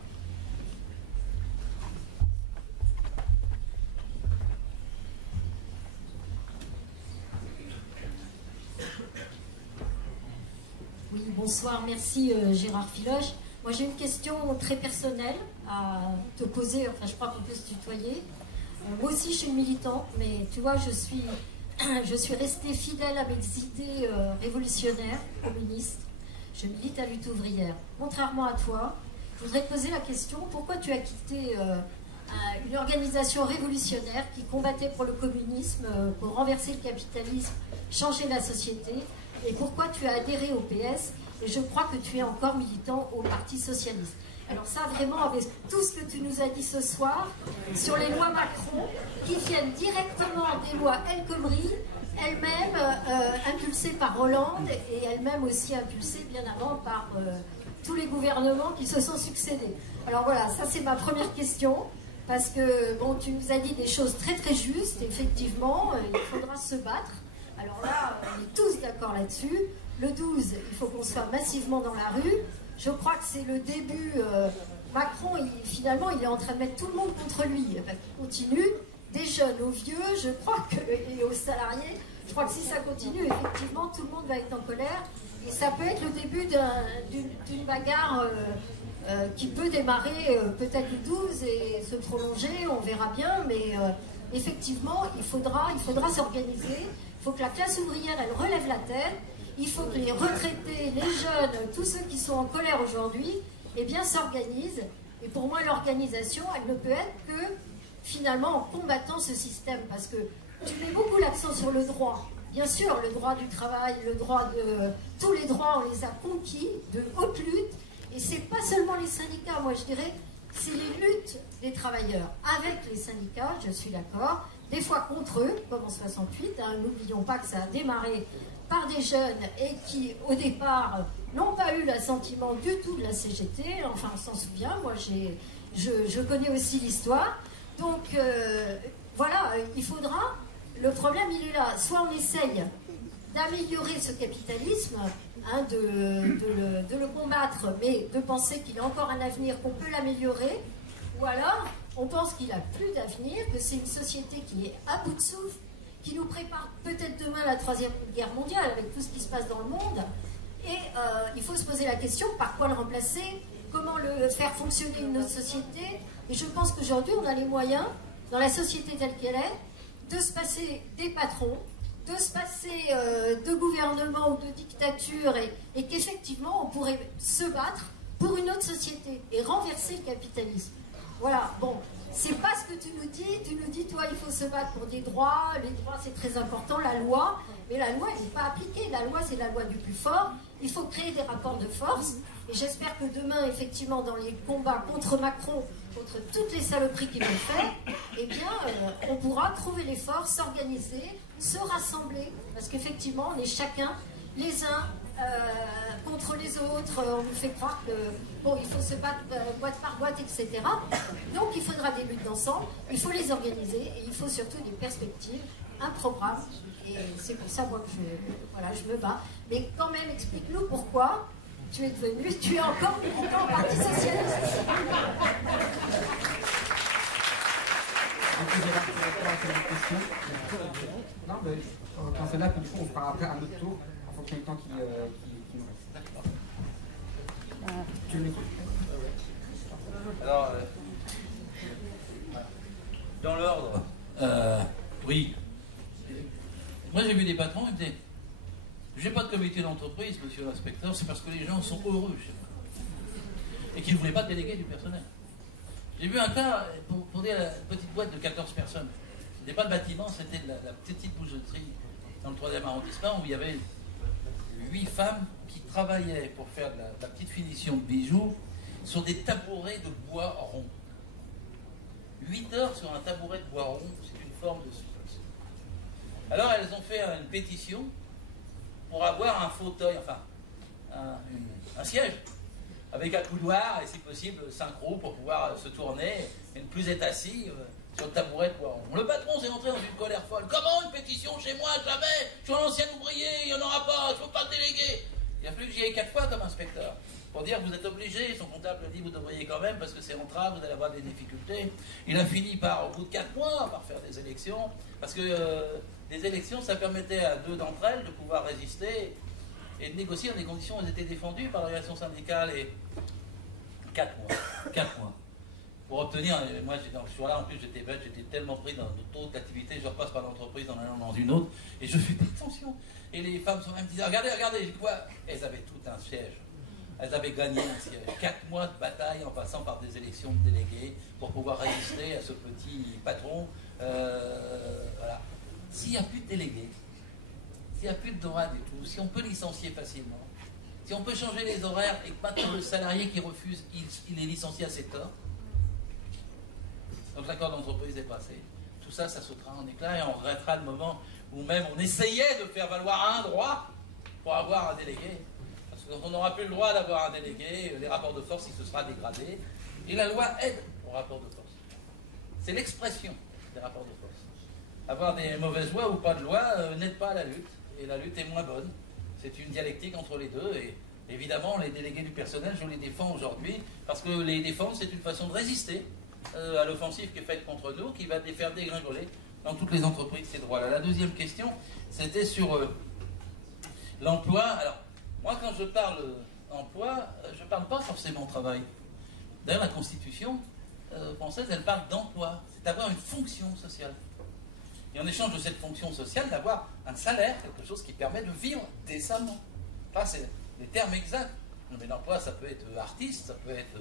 Oui, bonsoir, merci Gérard Filoche. Moi j'ai une question très personnelle à te poser, enfin je crois qu'on peut se tutoyer. Moi aussi je suis une militante, mais tu vois, je suis restée fidèle à mes idées révolutionnaires, communistes. Je milite à Lutte ouvrière. Contrairement à toi, je voudrais te poser la question, pourquoi tu as quitté une organisation révolutionnaire qui combattait pour le communisme, pour renverser le capitalisme, changer la société, et pourquoi tu as adhéré au PS? Et je crois que tu es encore militant au Parti Socialiste. Alors ça, vraiment, avec tout ce que tu nous as dit ce soir, sur les lois Macron, qui viennent directement des lois El Khomri, elles-mêmes impulsées par Hollande, et elles-mêmes aussi impulsées bien avant par tous les gouvernements qui se sont succédés. Alors voilà, ça c'est ma première question, parce que bon, tu nous as dit des choses très très justes, effectivement, il faudra se battre. Alors là, on est tous d'accord là-dessus. Le 12, il faut qu'on soit massivement dans la rue. Je crois que c'est le début. Macron, finalement, il est en train de mettre tout le monde contre lui. Il continue, des jeunes aux vieux, je crois que, et aux salariés. Je crois que si ça continue, effectivement, tout le monde va être en colère. Et ça peut être le début d'une bagarre qui peut démarrer peut-être le 12 et se prolonger, on verra bien. Mais effectivement, il faudra s'organiser. Il faut que la classe ouvrière, elle relève la tête. Il faut que les retraités, les jeunes, tous ceux qui sont en colère aujourd'hui, eh bien s'organisent. Et pour moi, l'organisation, elle ne peut être que finalement en combattant ce système. Parce que tu mets beaucoup l'accent sur le droit. Bien sûr, le droit du travail, le droit de... Tous les droits, on les a conquis de haute lutte. Et c'est pas seulement les syndicats, moi je dirais, c'est les luttes des travailleurs avec les syndicats, je suis d'accord. Des fois contre eux, comme en 68. N'oublions pas que ça a démarré par des jeunes et qui, au départ, n'ont pas eu l'assentiment du tout de la CGT. Enfin, on s'en souvient. Moi, je connais aussi l'histoire. Donc, voilà, il faudra... Le problème, il est là. Soit on essaye d'améliorer ce capitalisme, de le combattre, mais de penser qu'il a encore un avenir, qu'on peut l'améliorer, ou alors on pense qu'il n'a plus d'avenir, que c'est une société qui est à bout de souffle, qui nous prépare peut-être demain la Troisième Guerre mondiale avec tout ce qui se passe dans le monde. Et il faut se poser la question, par quoi le remplacer? Comment le faire fonctionner une autre société? Et je pense qu'aujourd'hui, on a les moyens, dans la société telle qu'elle est, de se passer des patrons, de se passer de gouvernement ou de dictature, et qu'effectivement, on pourrait se battre pour une autre société et renverser le capitalisme. Voilà, bon, c'est pas ce que tu nous dis, toi, il faut se battre pour des droits, les droits c'est très important, la loi, mais la loi elle n'est pas appliquée, la loi c'est la loi du plus fort, il faut créer des rapports de force, et j'espère que demain, effectivement, dans les combats contre Macron, contre toutes les saloperies qu'il a fait, eh bien, on pourra trouver les forces, s'organiser, se rassembler, parce qu'effectivement, on est chacun, les uns contre les autres, on nous fait croire que bon, il faut se battre boîte par boîte, etc. Donc il faudra des luttes d'ensemble, il faut les organiser et il faut surtout des perspectives, un programme. Et c'est pour ça moi que je me bats. Mais quand même, explique-nous pourquoi tu es encore militant au Parti Socialiste. Non, mais quand c'est là que du coup on fera après un autre tour en fonction du temps qui nous reste. Tu l'écoutes. Alors, dans l'ordre, oui. Moi, j'ai vu des patrons qui me disaient, j'ai pas de comité d'entreprise, monsieur l'inspecteur, c'est parce que les gens sont heureux chez moi. Et qu'ils ne voulaient pas déléguer du personnel. J'ai vu un cas, pour dire la petite boîte de 14 personnes. C'était pas le bâtiment, c'était la petite boucherie dans le 3e arrondissement où il y avait 8 femmes qui travaillaient pour faire de la petite finition de bijoux sur des tabourets de bois rond. 8 heures sur un tabouret de bois rond, c'est une forme de souffrance. Alors elles ont fait une pétition pour avoir un fauteuil, enfin un siège, avec un couloir et si possible 5 roues pour pouvoir se tourner et ne plus être assis sur le tabouret de bois rond. Le patron s'est entré dans une colère folle. Comment une pétition chez moi? Jamais! Je suis un ancien ouvrier, il n'y en aura pas, il ne faut pas le déléguer. Il a fallu que j'y aille 4 fois comme inspecteur pour dire que vous êtes obligé. Son comptable a dit vous devriez quand même parce que c'est entrave, vous allez avoir des difficultés. Il a fini par, au bout de 4 mois, par faire des élections parce que les élections, ça permettait à 2 d'entre elles de pouvoir résister et de négocier dans des conditions où elles étaient défendues par l'organisation syndicale. Et 4 mois. 4 mois. Pour obtenir, moi dans ce jour-là, en plus j'étais bête, j'étais tellement pris dans d'autres activités, je repasse par l'entreprise en allant dans une autre, et je fais des tensions. Et les femmes sont même me disaient, regardez, regardez, quoi? Elles avaient tout un siège. Elles avaient gagné un siège. 4 mois de bataille en passant par des élections de délégués pour pouvoir résister à ce petit patron. Voilà. S'il n'y a plus de délégués, s'il n'y a plus de droits du tout, si on peut licencier facilement, si on peut changer les horaires et que maintenant le salarié qui refuse, il est licencié à 7 heures, donc l'accord d'entreprise est passé. Tout ça, ça sautera en éclats et on regrettera le moment où même on essayait de faire valoir un droit pour avoir un délégué. Parce que quand on n'aura plus le droit d'avoir un délégué, les rapports de force, il se sera dégradé. Et la loi aide aux rapports de force. C'est l'expression des rapports de force. Avoir des mauvaises lois ou pas de loi n'aide pas à la lutte. Et la lutte est moins bonne. C'est une dialectique entre les deux. Et évidemment, les délégués du personnel, je les défends aujourd'hui parce que les défendre, c'est une façon de résister à l'offensive qui est faite contre nous, qui va les faire dégringoler dans toutes les entreprises ces droits-là. La deuxième question, c'était sur l'emploi. Alors, moi, quand je parle emploi, je ne parle pas forcément travail. D'ailleurs, la Constitution française, elle parle d'emploi. C'est d'avoir une fonction sociale. Et en échange de cette fonction sociale, d'avoir un salaire, quelque chose qui permet de vivre décemment. Enfin, c'est les termes exacts. Mais l'emploi, ça peut être artiste, ça peut être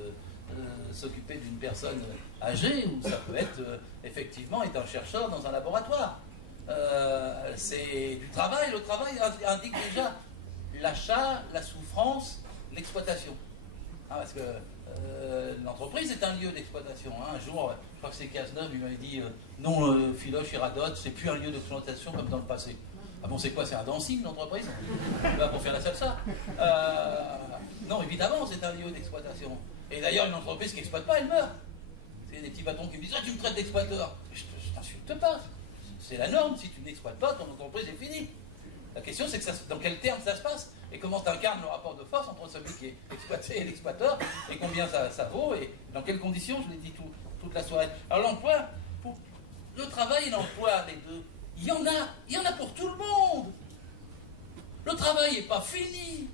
s'occuper d'une personne âgée, ou ça peut être effectivement être un chercheur dans un laboratoire. C'est du travail. Le travail indique déjà l'achat, la souffrance, l'exploitation. Parce que l'entreprise est un lieu d'exploitation. Un jour, je crois que c'est Cazeneuve, il m'avait dit non, Filoche et Radotte, c'est plus un lieu d'exploitation comme dans le passé. Ah bon, c'est quoi? C'est un dancing, l'entreprise? Là, pour faire la salsa. Non, évidemment, c'est un lieu d'exploitation. Et d'ailleurs, une entreprise qui n'exploite pas, elle meurt. C'est des petits patrons qui me disent ah, tu me traites d'exploiteur. Je t'insulte pas. C'est la norme. Si tu n'exploites pas, ton entreprise est finie. La question, c'est que dans quel terme ça se passe et comment tu incarnes le rapport de force entre celui qui est exploité et l'exploiteur et combien ça vaut et dans quelles conditions, je l'ai dit toute la soirée. Alors l'emploi, le travail et l'emploi, les deux, il y en a pour tout le monde. Le travail n'est pas fini.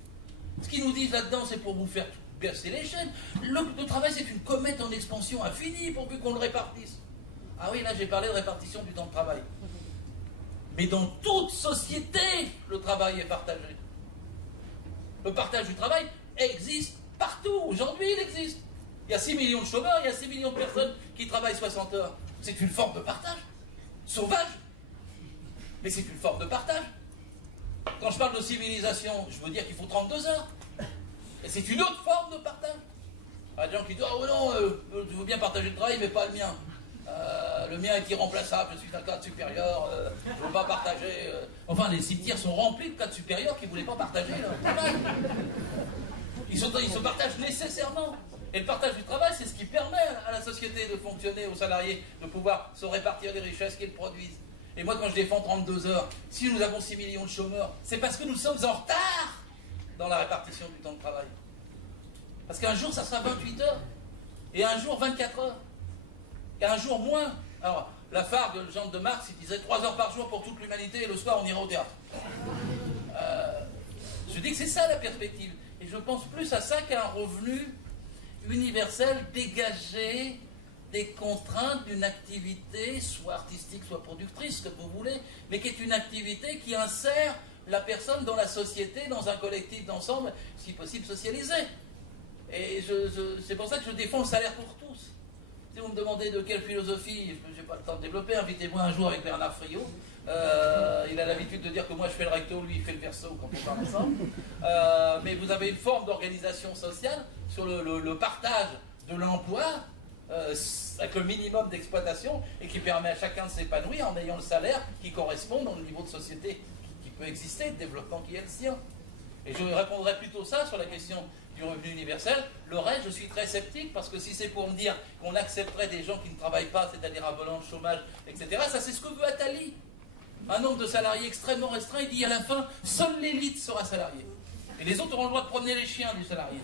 Ce qu'ils nous disent là-dedans, c'est pour vous faire casser les chaînes. Le travail, c'est une comète en expansion infinie pourvu qu'on le répartisse. Ah oui, là, j'ai parlé de répartition du temps de travail. Mais dans toute société, le travail est partagé. Le partage du travail existe partout. Aujourd'hui, il existe. Il y a 6 millions de chômeurs, il y a 6 millions de personnes qui travaillent 60 heures. C'est une forme de partage. Sauvage. Mais c'est une forme de partage. Quand je parle de civilisation, je veux dire qu'il faut 32 heures. Et c'est une autre forme de partage. Il y a des gens qui disent « Oh non, je veux bien partager le travail, mais pas le mien. Le mien est irremplaçable, je suis un cadre supérieur, je ne veux pas partager. » Enfin, les cimetières sont remplis de cadres supérieurs qui ne voulaient pas partager leur travail. Ils se partagent nécessairement. Et le partage du travail, c'est ce qui permet à la société de fonctionner, aux salariés, de pouvoir se répartir les richesses qu'ils produisent. Et moi, quand je défends 32 heures, si nous avons 6 millions de chômeurs, c'est parce que nous sommes en retard dans la répartition du temps de travail. Parce qu'un jour, ça sera 28 heures, et un jour, 24 heures, et un jour moins. Alors, la phare de Jean de Marx, il disait 3 heures par jour pour toute l'humanité, et le soir, on ira au théâtre. Je dis que c'est ça la perspective. Et je pense plus à ça qu'à un revenu universel dégager des contraintes d'une activité, soit artistique, soit productrice, ce que vous voulez, mais qui est une activité qui insère la personne dans la société, dans un collectif d'ensemble, si possible socialisé. Et c'est pour ça que je défends le salaire pour tous. Si vous me demandez de quelle philosophie, je n'ai pas le temps de développer, invitez-moi un jour avec Bernard Friot. Il a l'habitude de dire que moi je fais le recto, lui il fait le verso quand on parle ensemble. Mais vous avez une forme d'organisation sociale sur le partage de l'emploi avec le minimum d'exploitation et qui permet à chacun de s'épanouir en ayant le salaire qui correspond au niveau de société qui peut exister, de développement qui est le sien. Et je répondrai plutôt ça sur la question du revenu universel. Le reste, je suis très sceptique, parce que si c'est pour me dire qu'on accepterait des gens qui ne travaillent pas, c'est-à-dire abonnant le chômage, etc., ça c'est ce que veut Attali. Un nombre de salariés extrêmement restreint, il dit à la fin, seule l'élite sera salariée. Et les autres auront le droit de promener les chiens du salarié.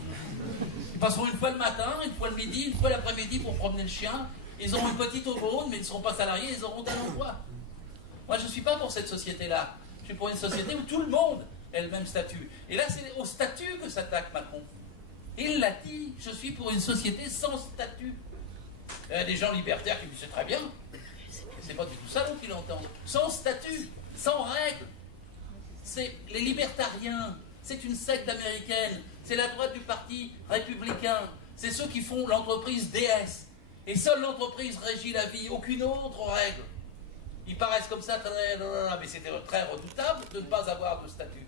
Ils passeront une fois le matin, une fois le midi, une fois l'après-midi pour promener le chien. Ils auront une petite aumône, mais ils ne seront pas salariés, ils auront un emploi. Moi, je ne suis pas pour cette société-là. Je suis pour une société où tout le monde ait le même statut. Et là, c'est au statut que s'attaque Macron. Il l'a dit, je suis pour une société sans statut. Il y a des gens libertaires qui disent c'est très bien. C'est pas du tout ça qu'il entend. Sans statut, sans règles. C'est les libertariens. C'est une secte américaine. C'est la droite du parti républicain. C'est ceux qui font l'entreprise DS. Et seule l'entreprise régit la vie, aucune autre règle. Ils paraissent comme ça, mais c'était très redoutable de ne pas avoir de statut.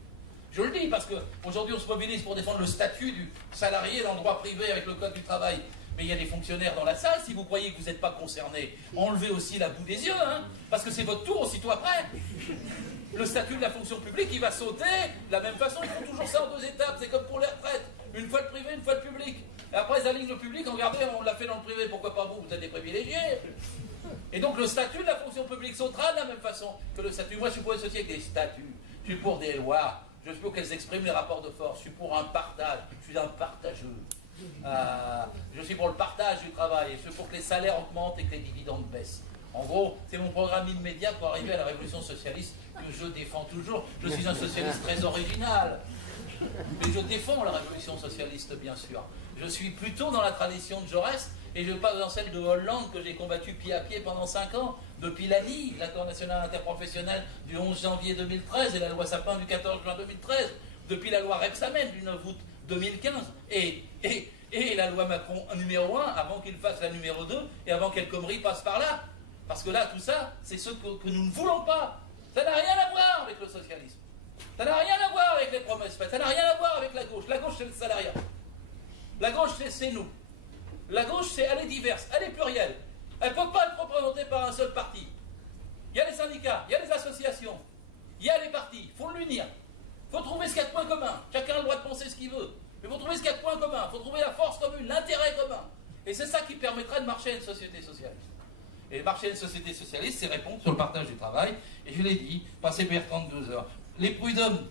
Je le dis parce qu'aujourd'hui on se mobilise pour défendre le statut du salarié dans le droit privé avec le code du travail. Mais il y a des fonctionnaires dans la salle, si vous croyez que vous n'êtes pas concernés, enlevez aussi la boue des yeux, hein, parce que c'est votre tour aussitôt après. Le statut de la fonction publique, il va sauter de la même façon, ils font toujours ça en 2 étapes, c'est comme pour les retraites. Une fois le privé, une fois le public. Et après ils alignent le public, regardez, on l'a fait dans le privé, pourquoi pas vous, vous êtes des privilégiés. Et donc le statut de la fonction publique sautera de la même façon que le statut. Moi je suis pour une société avec des statuts, je suis pour des lois, je suis pour qu'elles expriment les rapports de force, je suis pour un partage, je suis un partageux. Je suis pour le partage du travail, je suis pour que les salaires augmentent et que les dividendes baissent. En gros, c'est mon programme immédiat pour arriver à la révolution socialiste que je défends toujours. Je suis un socialiste très original, mais je défends la révolution socialiste, bien sûr. Je suis plutôt dans la tradition de Jaurès, et je ne vais pas dans celle de Hollande que j'ai combattu pied à pied pendant 5 ans, depuis l'ANI, l'accord national interprofessionnel du 11 janvier 2013 et la loi Sapin du 14 juin 2013, depuis la loi Rebsamen du 9 août 2015, et la loi Macron numéro 1, avant qu'il fasse la numéro 2, et avant qu'El Khomri passe par là. Parce que là, tout ça, c'est ce que nous ne voulons pas. Ça n'a rien à voir avec le socialisme. Ça n'a rien à voir avec les promesses faites. Ça n'a rien à voir avec la gauche. La gauche, c'est le salariat. La gauche, c'est nous. La gauche, elle est diverse, elle est plurielle. Elle ne peut pas être représentée par un seul parti. Il y a les syndicats, il y a les associations, il y a les partis. Il faut l'unir. Il faut trouver ce qu'il y a de point commun. Chacun a le droit de penser ce qu'il veut. Mais il faut trouver ce qu'il y a de point commun. Il faut trouver la force commune, l'intérêt commun. Et c'est ça qui permettrait de marcher à une société socialiste. Et marcher à une société socialiste, c'est répondre sur le partage du travail. Et je l'ai dit, passer vers 32 heures. Les prud'hommes,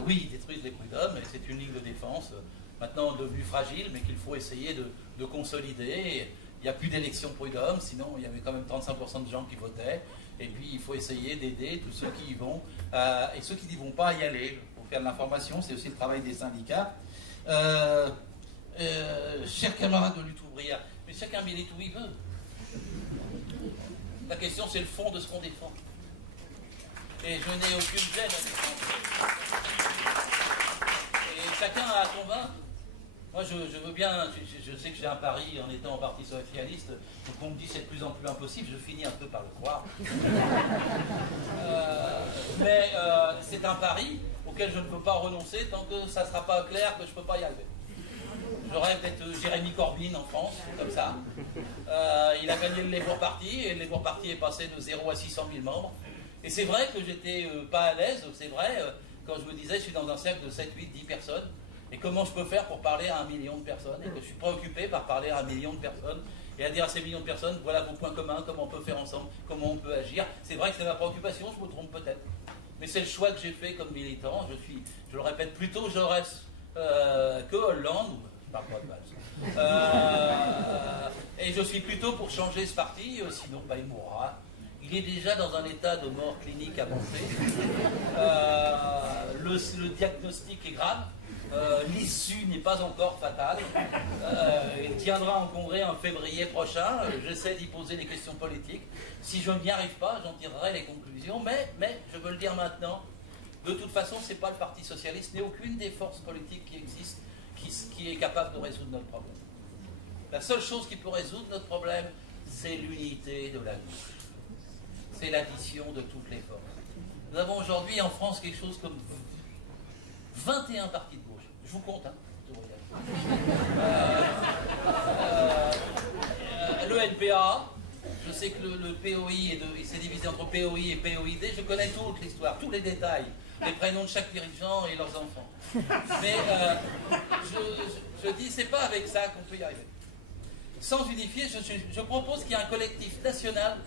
oui, ils détruisent les prud'hommes, et c'est une ligne de défense, maintenant devenue fragile, mais qu'il faut essayer de consolider. Il n'y a plus d'élections prud'hommes, sinon il y avait quand même 35% de gens qui votaient. Et puis il faut essayer d'aider tous ceux qui y vont, et ceux qui n'y vont pas à y aller. Pour faire de l'information, c'est aussi le travail des syndicats. Chers camarades de lutte ouvrière, mais chacun milite où il veut. La question, c'est le fond de ce qu'on défend. Et je n'ai aucune gêne à défendre. Et chacun a à convaincre. Moi, je veux bien, je sais que j'ai un pari en étant en parti socialiste, donc on me dit c'est de plus en plus impossible, je finis un peu par le croire. Mais c'est un pari auquel je ne peux pas renoncer tant que ça ne sera pas clair que je ne peux pas y arriver. Je rêve d'être Jérémy Corbyn en France, comme ça. Il a gagné le Labour Party, et le Labour Party est passé de 0 à 600 000 membres. Et c'est vrai que j'étais pas à l'aise, c'est vrai, quand je me disais je suis dans un cercle de 7, 8, 10 personnes, et comment je peux faire pour parler à 1 million de personnes, et que je suis préoccupé par parler à 1 million de personnes, et à dire à ces millions de personnes, voilà vos points communs, comment on peut faire ensemble, comment on peut agir. C'est vrai que c'est ma préoccupation, je me trompe peut-être. Mais c'est le choix que j'ai fait comme militant, je le répète, plutôt Jaurès que Hollande, je parle pas de Valls. Et je suis plutôt pour changer ce parti, sinon il mourra. il est déjà dans un état de mort clinique avancé. Le diagnostic est grave. L'issue n'est pas encore fatale. Il tiendra en congrès en février prochain. J'essaie d'y poser des questions politiques. Si je n'y arrive pas, j'en tirerai les conclusions. Mais je veux le dire maintenant, de toute façon, ce n'est pas le Parti socialiste, ni aucune des forces politiques qui existent qui est capable de résoudre notre problème. La seule chose qui peut résoudre notre problème, c'est l'unité de la gauche. C'est l'addition de toutes les forces. Nous avons aujourd'hui en France quelque chose comme 21 partis de gauche. Je vous compte, hein. Le NPA, je sais que le POI il s'est divisé entre POI et POID, je connais toute l'histoire, tous les détails, les prénoms de chaque dirigeant et leurs enfants. Mais je dis, c'est pas avec ça qu'on peut y arriver. Sans unifier, je propose qu'il y ait un collectif national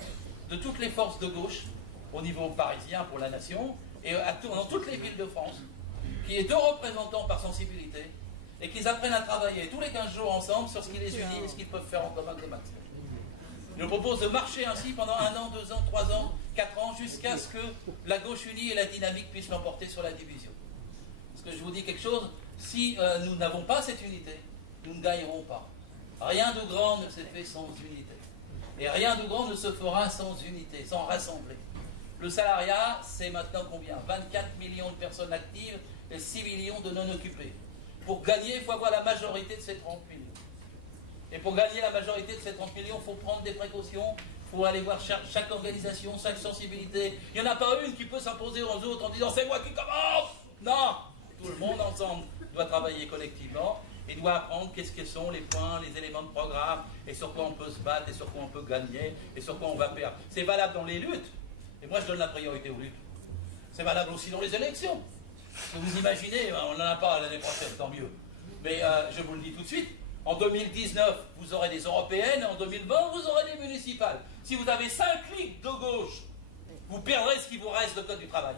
de toutes les forces de gauche, au niveau parisien pour la nation, et dans toutes les villes de France, qui ait 2 représentants par sensibilité, et qu'ils apprennent à travailler tous les 15 jours ensemble sur ce qui les unit et ce qu'ils peuvent faire en commun de max. Je propose de marcher ainsi pendant 1 an, 2 ans, 3 ans, 4 ans, jusqu'à ce que la gauche unie et la dynamique puissent l'emporter sur la division. Parce que je vous dis quelque chose, si nous n'avons pas cette unité, nous ne gagnerons pas. Rien de grand ne s'est fait sans unité. Et rien de grand ne se fera sans unité, sans rassembler. Le salariat, c'est maintenant combien? 24 millions de personnes actives et 6 millions de non-occupés. Pour gagner, il faut avoir la majorité de ces 30 millions. Et pour gagner la majorité de ces 30 millions, il faut prendre des précautions, il faut aller voir chaque organisation, chaque sensibilité. Il n'y en a pas une qui peut s'imposer aux autres en disant « c'est moi qui commence !» Non! Tout le monde ensemble doit travailler collectivement et doit apprendre qu'est-ce que sont les points, les éléments de programme, et sur quoi on peut se battre, et sur quoi on peut gagner, et sur quoi on va perdre. C'est valable dans les luttes, et moi je donne la priorité aux luttes. C'est valable aussi dans les élections. Vous imaginez, on n'en a pas l'année prochaine, tant mieux. Mais je vous le dis tout de suite, en 2019, vous aurez des européennes, en 2020, vous aurez des municipales. Si vous avez 5 clics de gauche, vous perdrez ce qui vous reste de code du travail.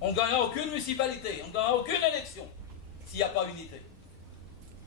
On ne gagnera aucune municipalité, on ne gagnera aucune élection, s'il n'y a pas unité.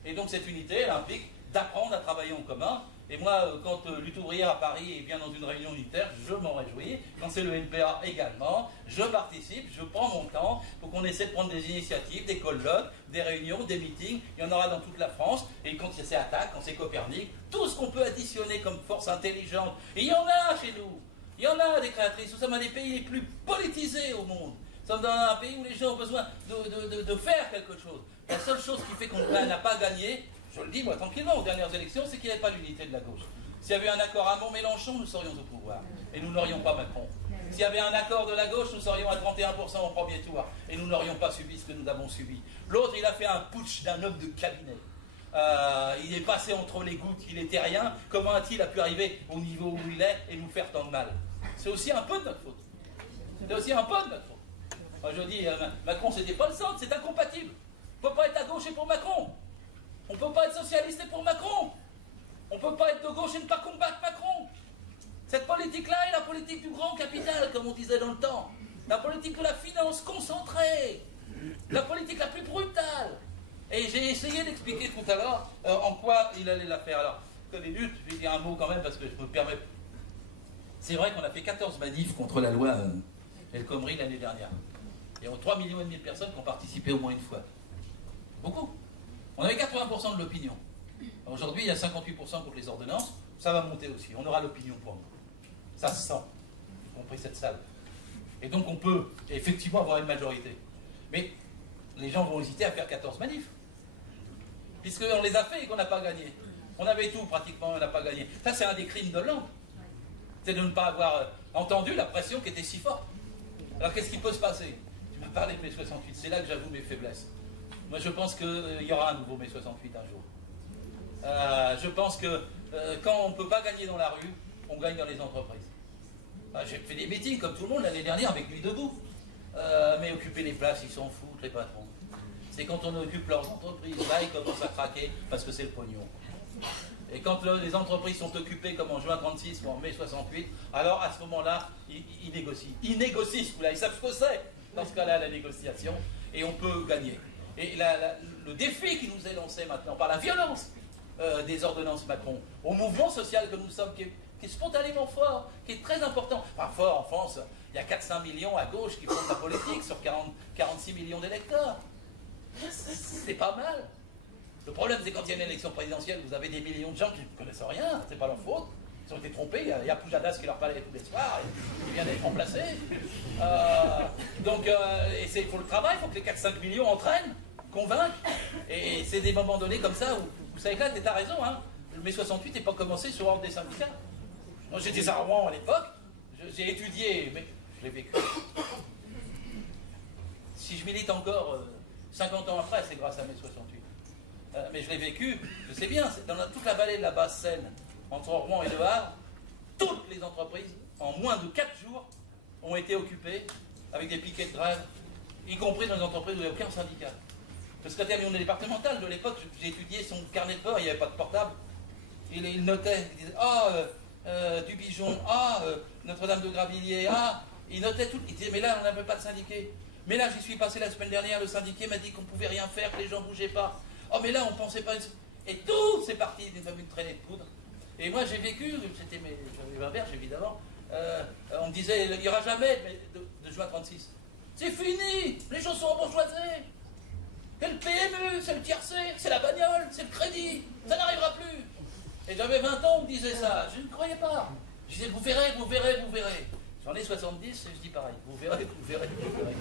Et donc cette unité, elle implique d'apprendre à travailler en commun. Et moi, quand Lutte ouvrière à Paris est bien dans une réunion unitaire, je m'en réjouis. Quand c'est le NPA également, je participe, je prends mon temps pour qu'on essaie de prendre des initiatives, des colloques, des réunions, des meetings. Il y en aura dans toute la France. Et quand c'est Attaque, quand c'est Copernic, tout ce qu'on peut additionner comme force intelligente. Et il y en a chez nous. Il y en a des créatrices. Nous sommes un des pays les plus politisés au monde. Nous sommes dans un pays où les gens ont besoin de faire quelque chose. La seule chose qui fait qu'on n'a pas gagné, je le dis moi tranquillement aux dernières élections, c'est qu'il n'y avait pas l'unité de la gauche. S'il y avait un accord à Mont-Mélenchon, nous serions au pouvoir. Et nous n'aurions pas Macron. S'il y avait un accord de la gauche, nous serions à 31% au premier tour. Et nous n'aurions pas subi ce que nous avons subi. L'autre, il a fait un putsch d'un homme de cabinet. Il est passé entre les gouttes, il n'était rien. Comment a-t-il pu arriver au niveau où il est et nous faire tant de mal? C'est aussi un peu de notre faute. C'est aussi un peu de notre faute. Moi, je dis, Macron, c'était pas le centre, c'est incompatible. On ne peut pas être à gauche et pour Macron. On ne peut pas être socialiste et pour Macron. On ne peut pas être de gauche et ne pas combattre Macron. Cette politique-là est la politique du grand capital, comme on disait dans le temps. La politique de la finance concentrée. La politique la plus brutale. Et j'ai essayé d'expliquer tout à l'heure en quoi il allait la faire. Alors, que les luttes, je vais dire un mot quand même parce que je me permets. C'est vrai qu'on a fait 14 manifs contre la loi El Khomri l'année dernière. Il y a 3,5 millions de personnes qui ont participé au moins une fois. Beaucoup. On avait 80% de l'opinion. Aujourd'hui, il y a 58% contre les ordonnances. Ça va monter aussi. On aura l'opinion pour nous. Ça se sent, y compris cette salle. Et donc, on peut effectivement avoir une majorité. Mais les gens vont hésiter à faire 14 manifs. Puisqu'on les a fait et qu'on n'a pas gagné. On avait tout pratiquement, on n'a pas gagné. Ça, c'est un des crimes de Hollande. C'est de ne pas avoir entendu la pression qui était si forte. Alors, qu'est-ce qui peut se passer? Tu m'as parlé de mai 68. C'est là que j'avoue mes faiblesses. Moi, je pense qu'il y aura un nouveau mai 68 un jour. Je pense que quand on ne peut pas gagner dans la rue, on gagne dans les entreprises. J'ai fait des meetings comme tout le monde l'année dernière avec Nuit debout. Mais occuper les places, ils s'en foutent, les patrons. C'est quand on occupe leurs entreprises, là, ils commencent à craquer parce que c'est le pognon. Et quand les entreprises sont occupées comme en juin 36 ou en mai 68, alors à ce moment-là, ils négocient. Ils négocient ce coup-là, ils savent ce que c'est dans ce cas-là, la négociation, et on peut gagner. Et le défi qui nous est lancé maintenant par la violence des ordonnances Macron, au mouvement social que nous sommes, qui est qui est spontanément fort, qui est très important. Enfin, fort en France, il y a 400 millions à gauche qui font de la politique sur 46 millions d'électeurs. C'est pas mal. Le problème, c'est quand il y a une élection présidentielle, vous avez des millions de gens qui ne connaissent rien, c'est pas leur faute. Ils ont été trompés, il y a Pujadas qui leur parlait tous les soirs, il vient d'être remplacé. Il faut le travail, il faut que les 4-5 millions entraînent, convainquent. Et c'est des moments donnés comme ça où vous savez que là, t'as raison, hein. Le mai 68 n'est pas commencé sur ordre des syndicats. Moi, j'étais à Rouen à l'époque, j'ai étudié, mais je l'ai vécu. Si je milite encore 50 ans après, c'est grâce à mai 68. Mais je l'ai vécu, je sais bien, dans toute la vallée de la Basse-Seine, entre Rouen et Le Havre, toutes les entreprises, en moins de 4 jours, ont été occupées avec des piquets de grève, y compris dans les entreprises où il n'y a aucun syndicat. Le secrétaire d'union départementale de l'époque, j'ai étudié son carnet de bord, il n'y avait pas de portable. Il notait, il disait Dubigeon, Notre-Dame de Gravilliers, il notait tout. Il disait, mais là, on n'avait pas de syndiqué. Mais là, j'y suis passé la semaine dernière, le syndiqué m'a dit qu'on ne pouvait rien faire, que les gens ne bougeaient pas. Oh, mais là, on ne pensait pas. Et tout, c'est parti comme une traînée de poudre. Et moi, j'ai vécu, j'avais ma berge, évidemment. On me disait, il n'y aura jamais de juin 36. C'est fini, les choses sont embourgeoisées. C'est le PMU, c'est le tiercé, c'est la bagnole, c'est le crédit, ça n'arrivera plus. Et j'avais 20 ans, on me disait ça, je ne croyais pas. Je disais, vous verrez, vous verrez, vous verrez. J'en ai 70 et je dis pareil, vous verrez, vous verrez, vous verrez.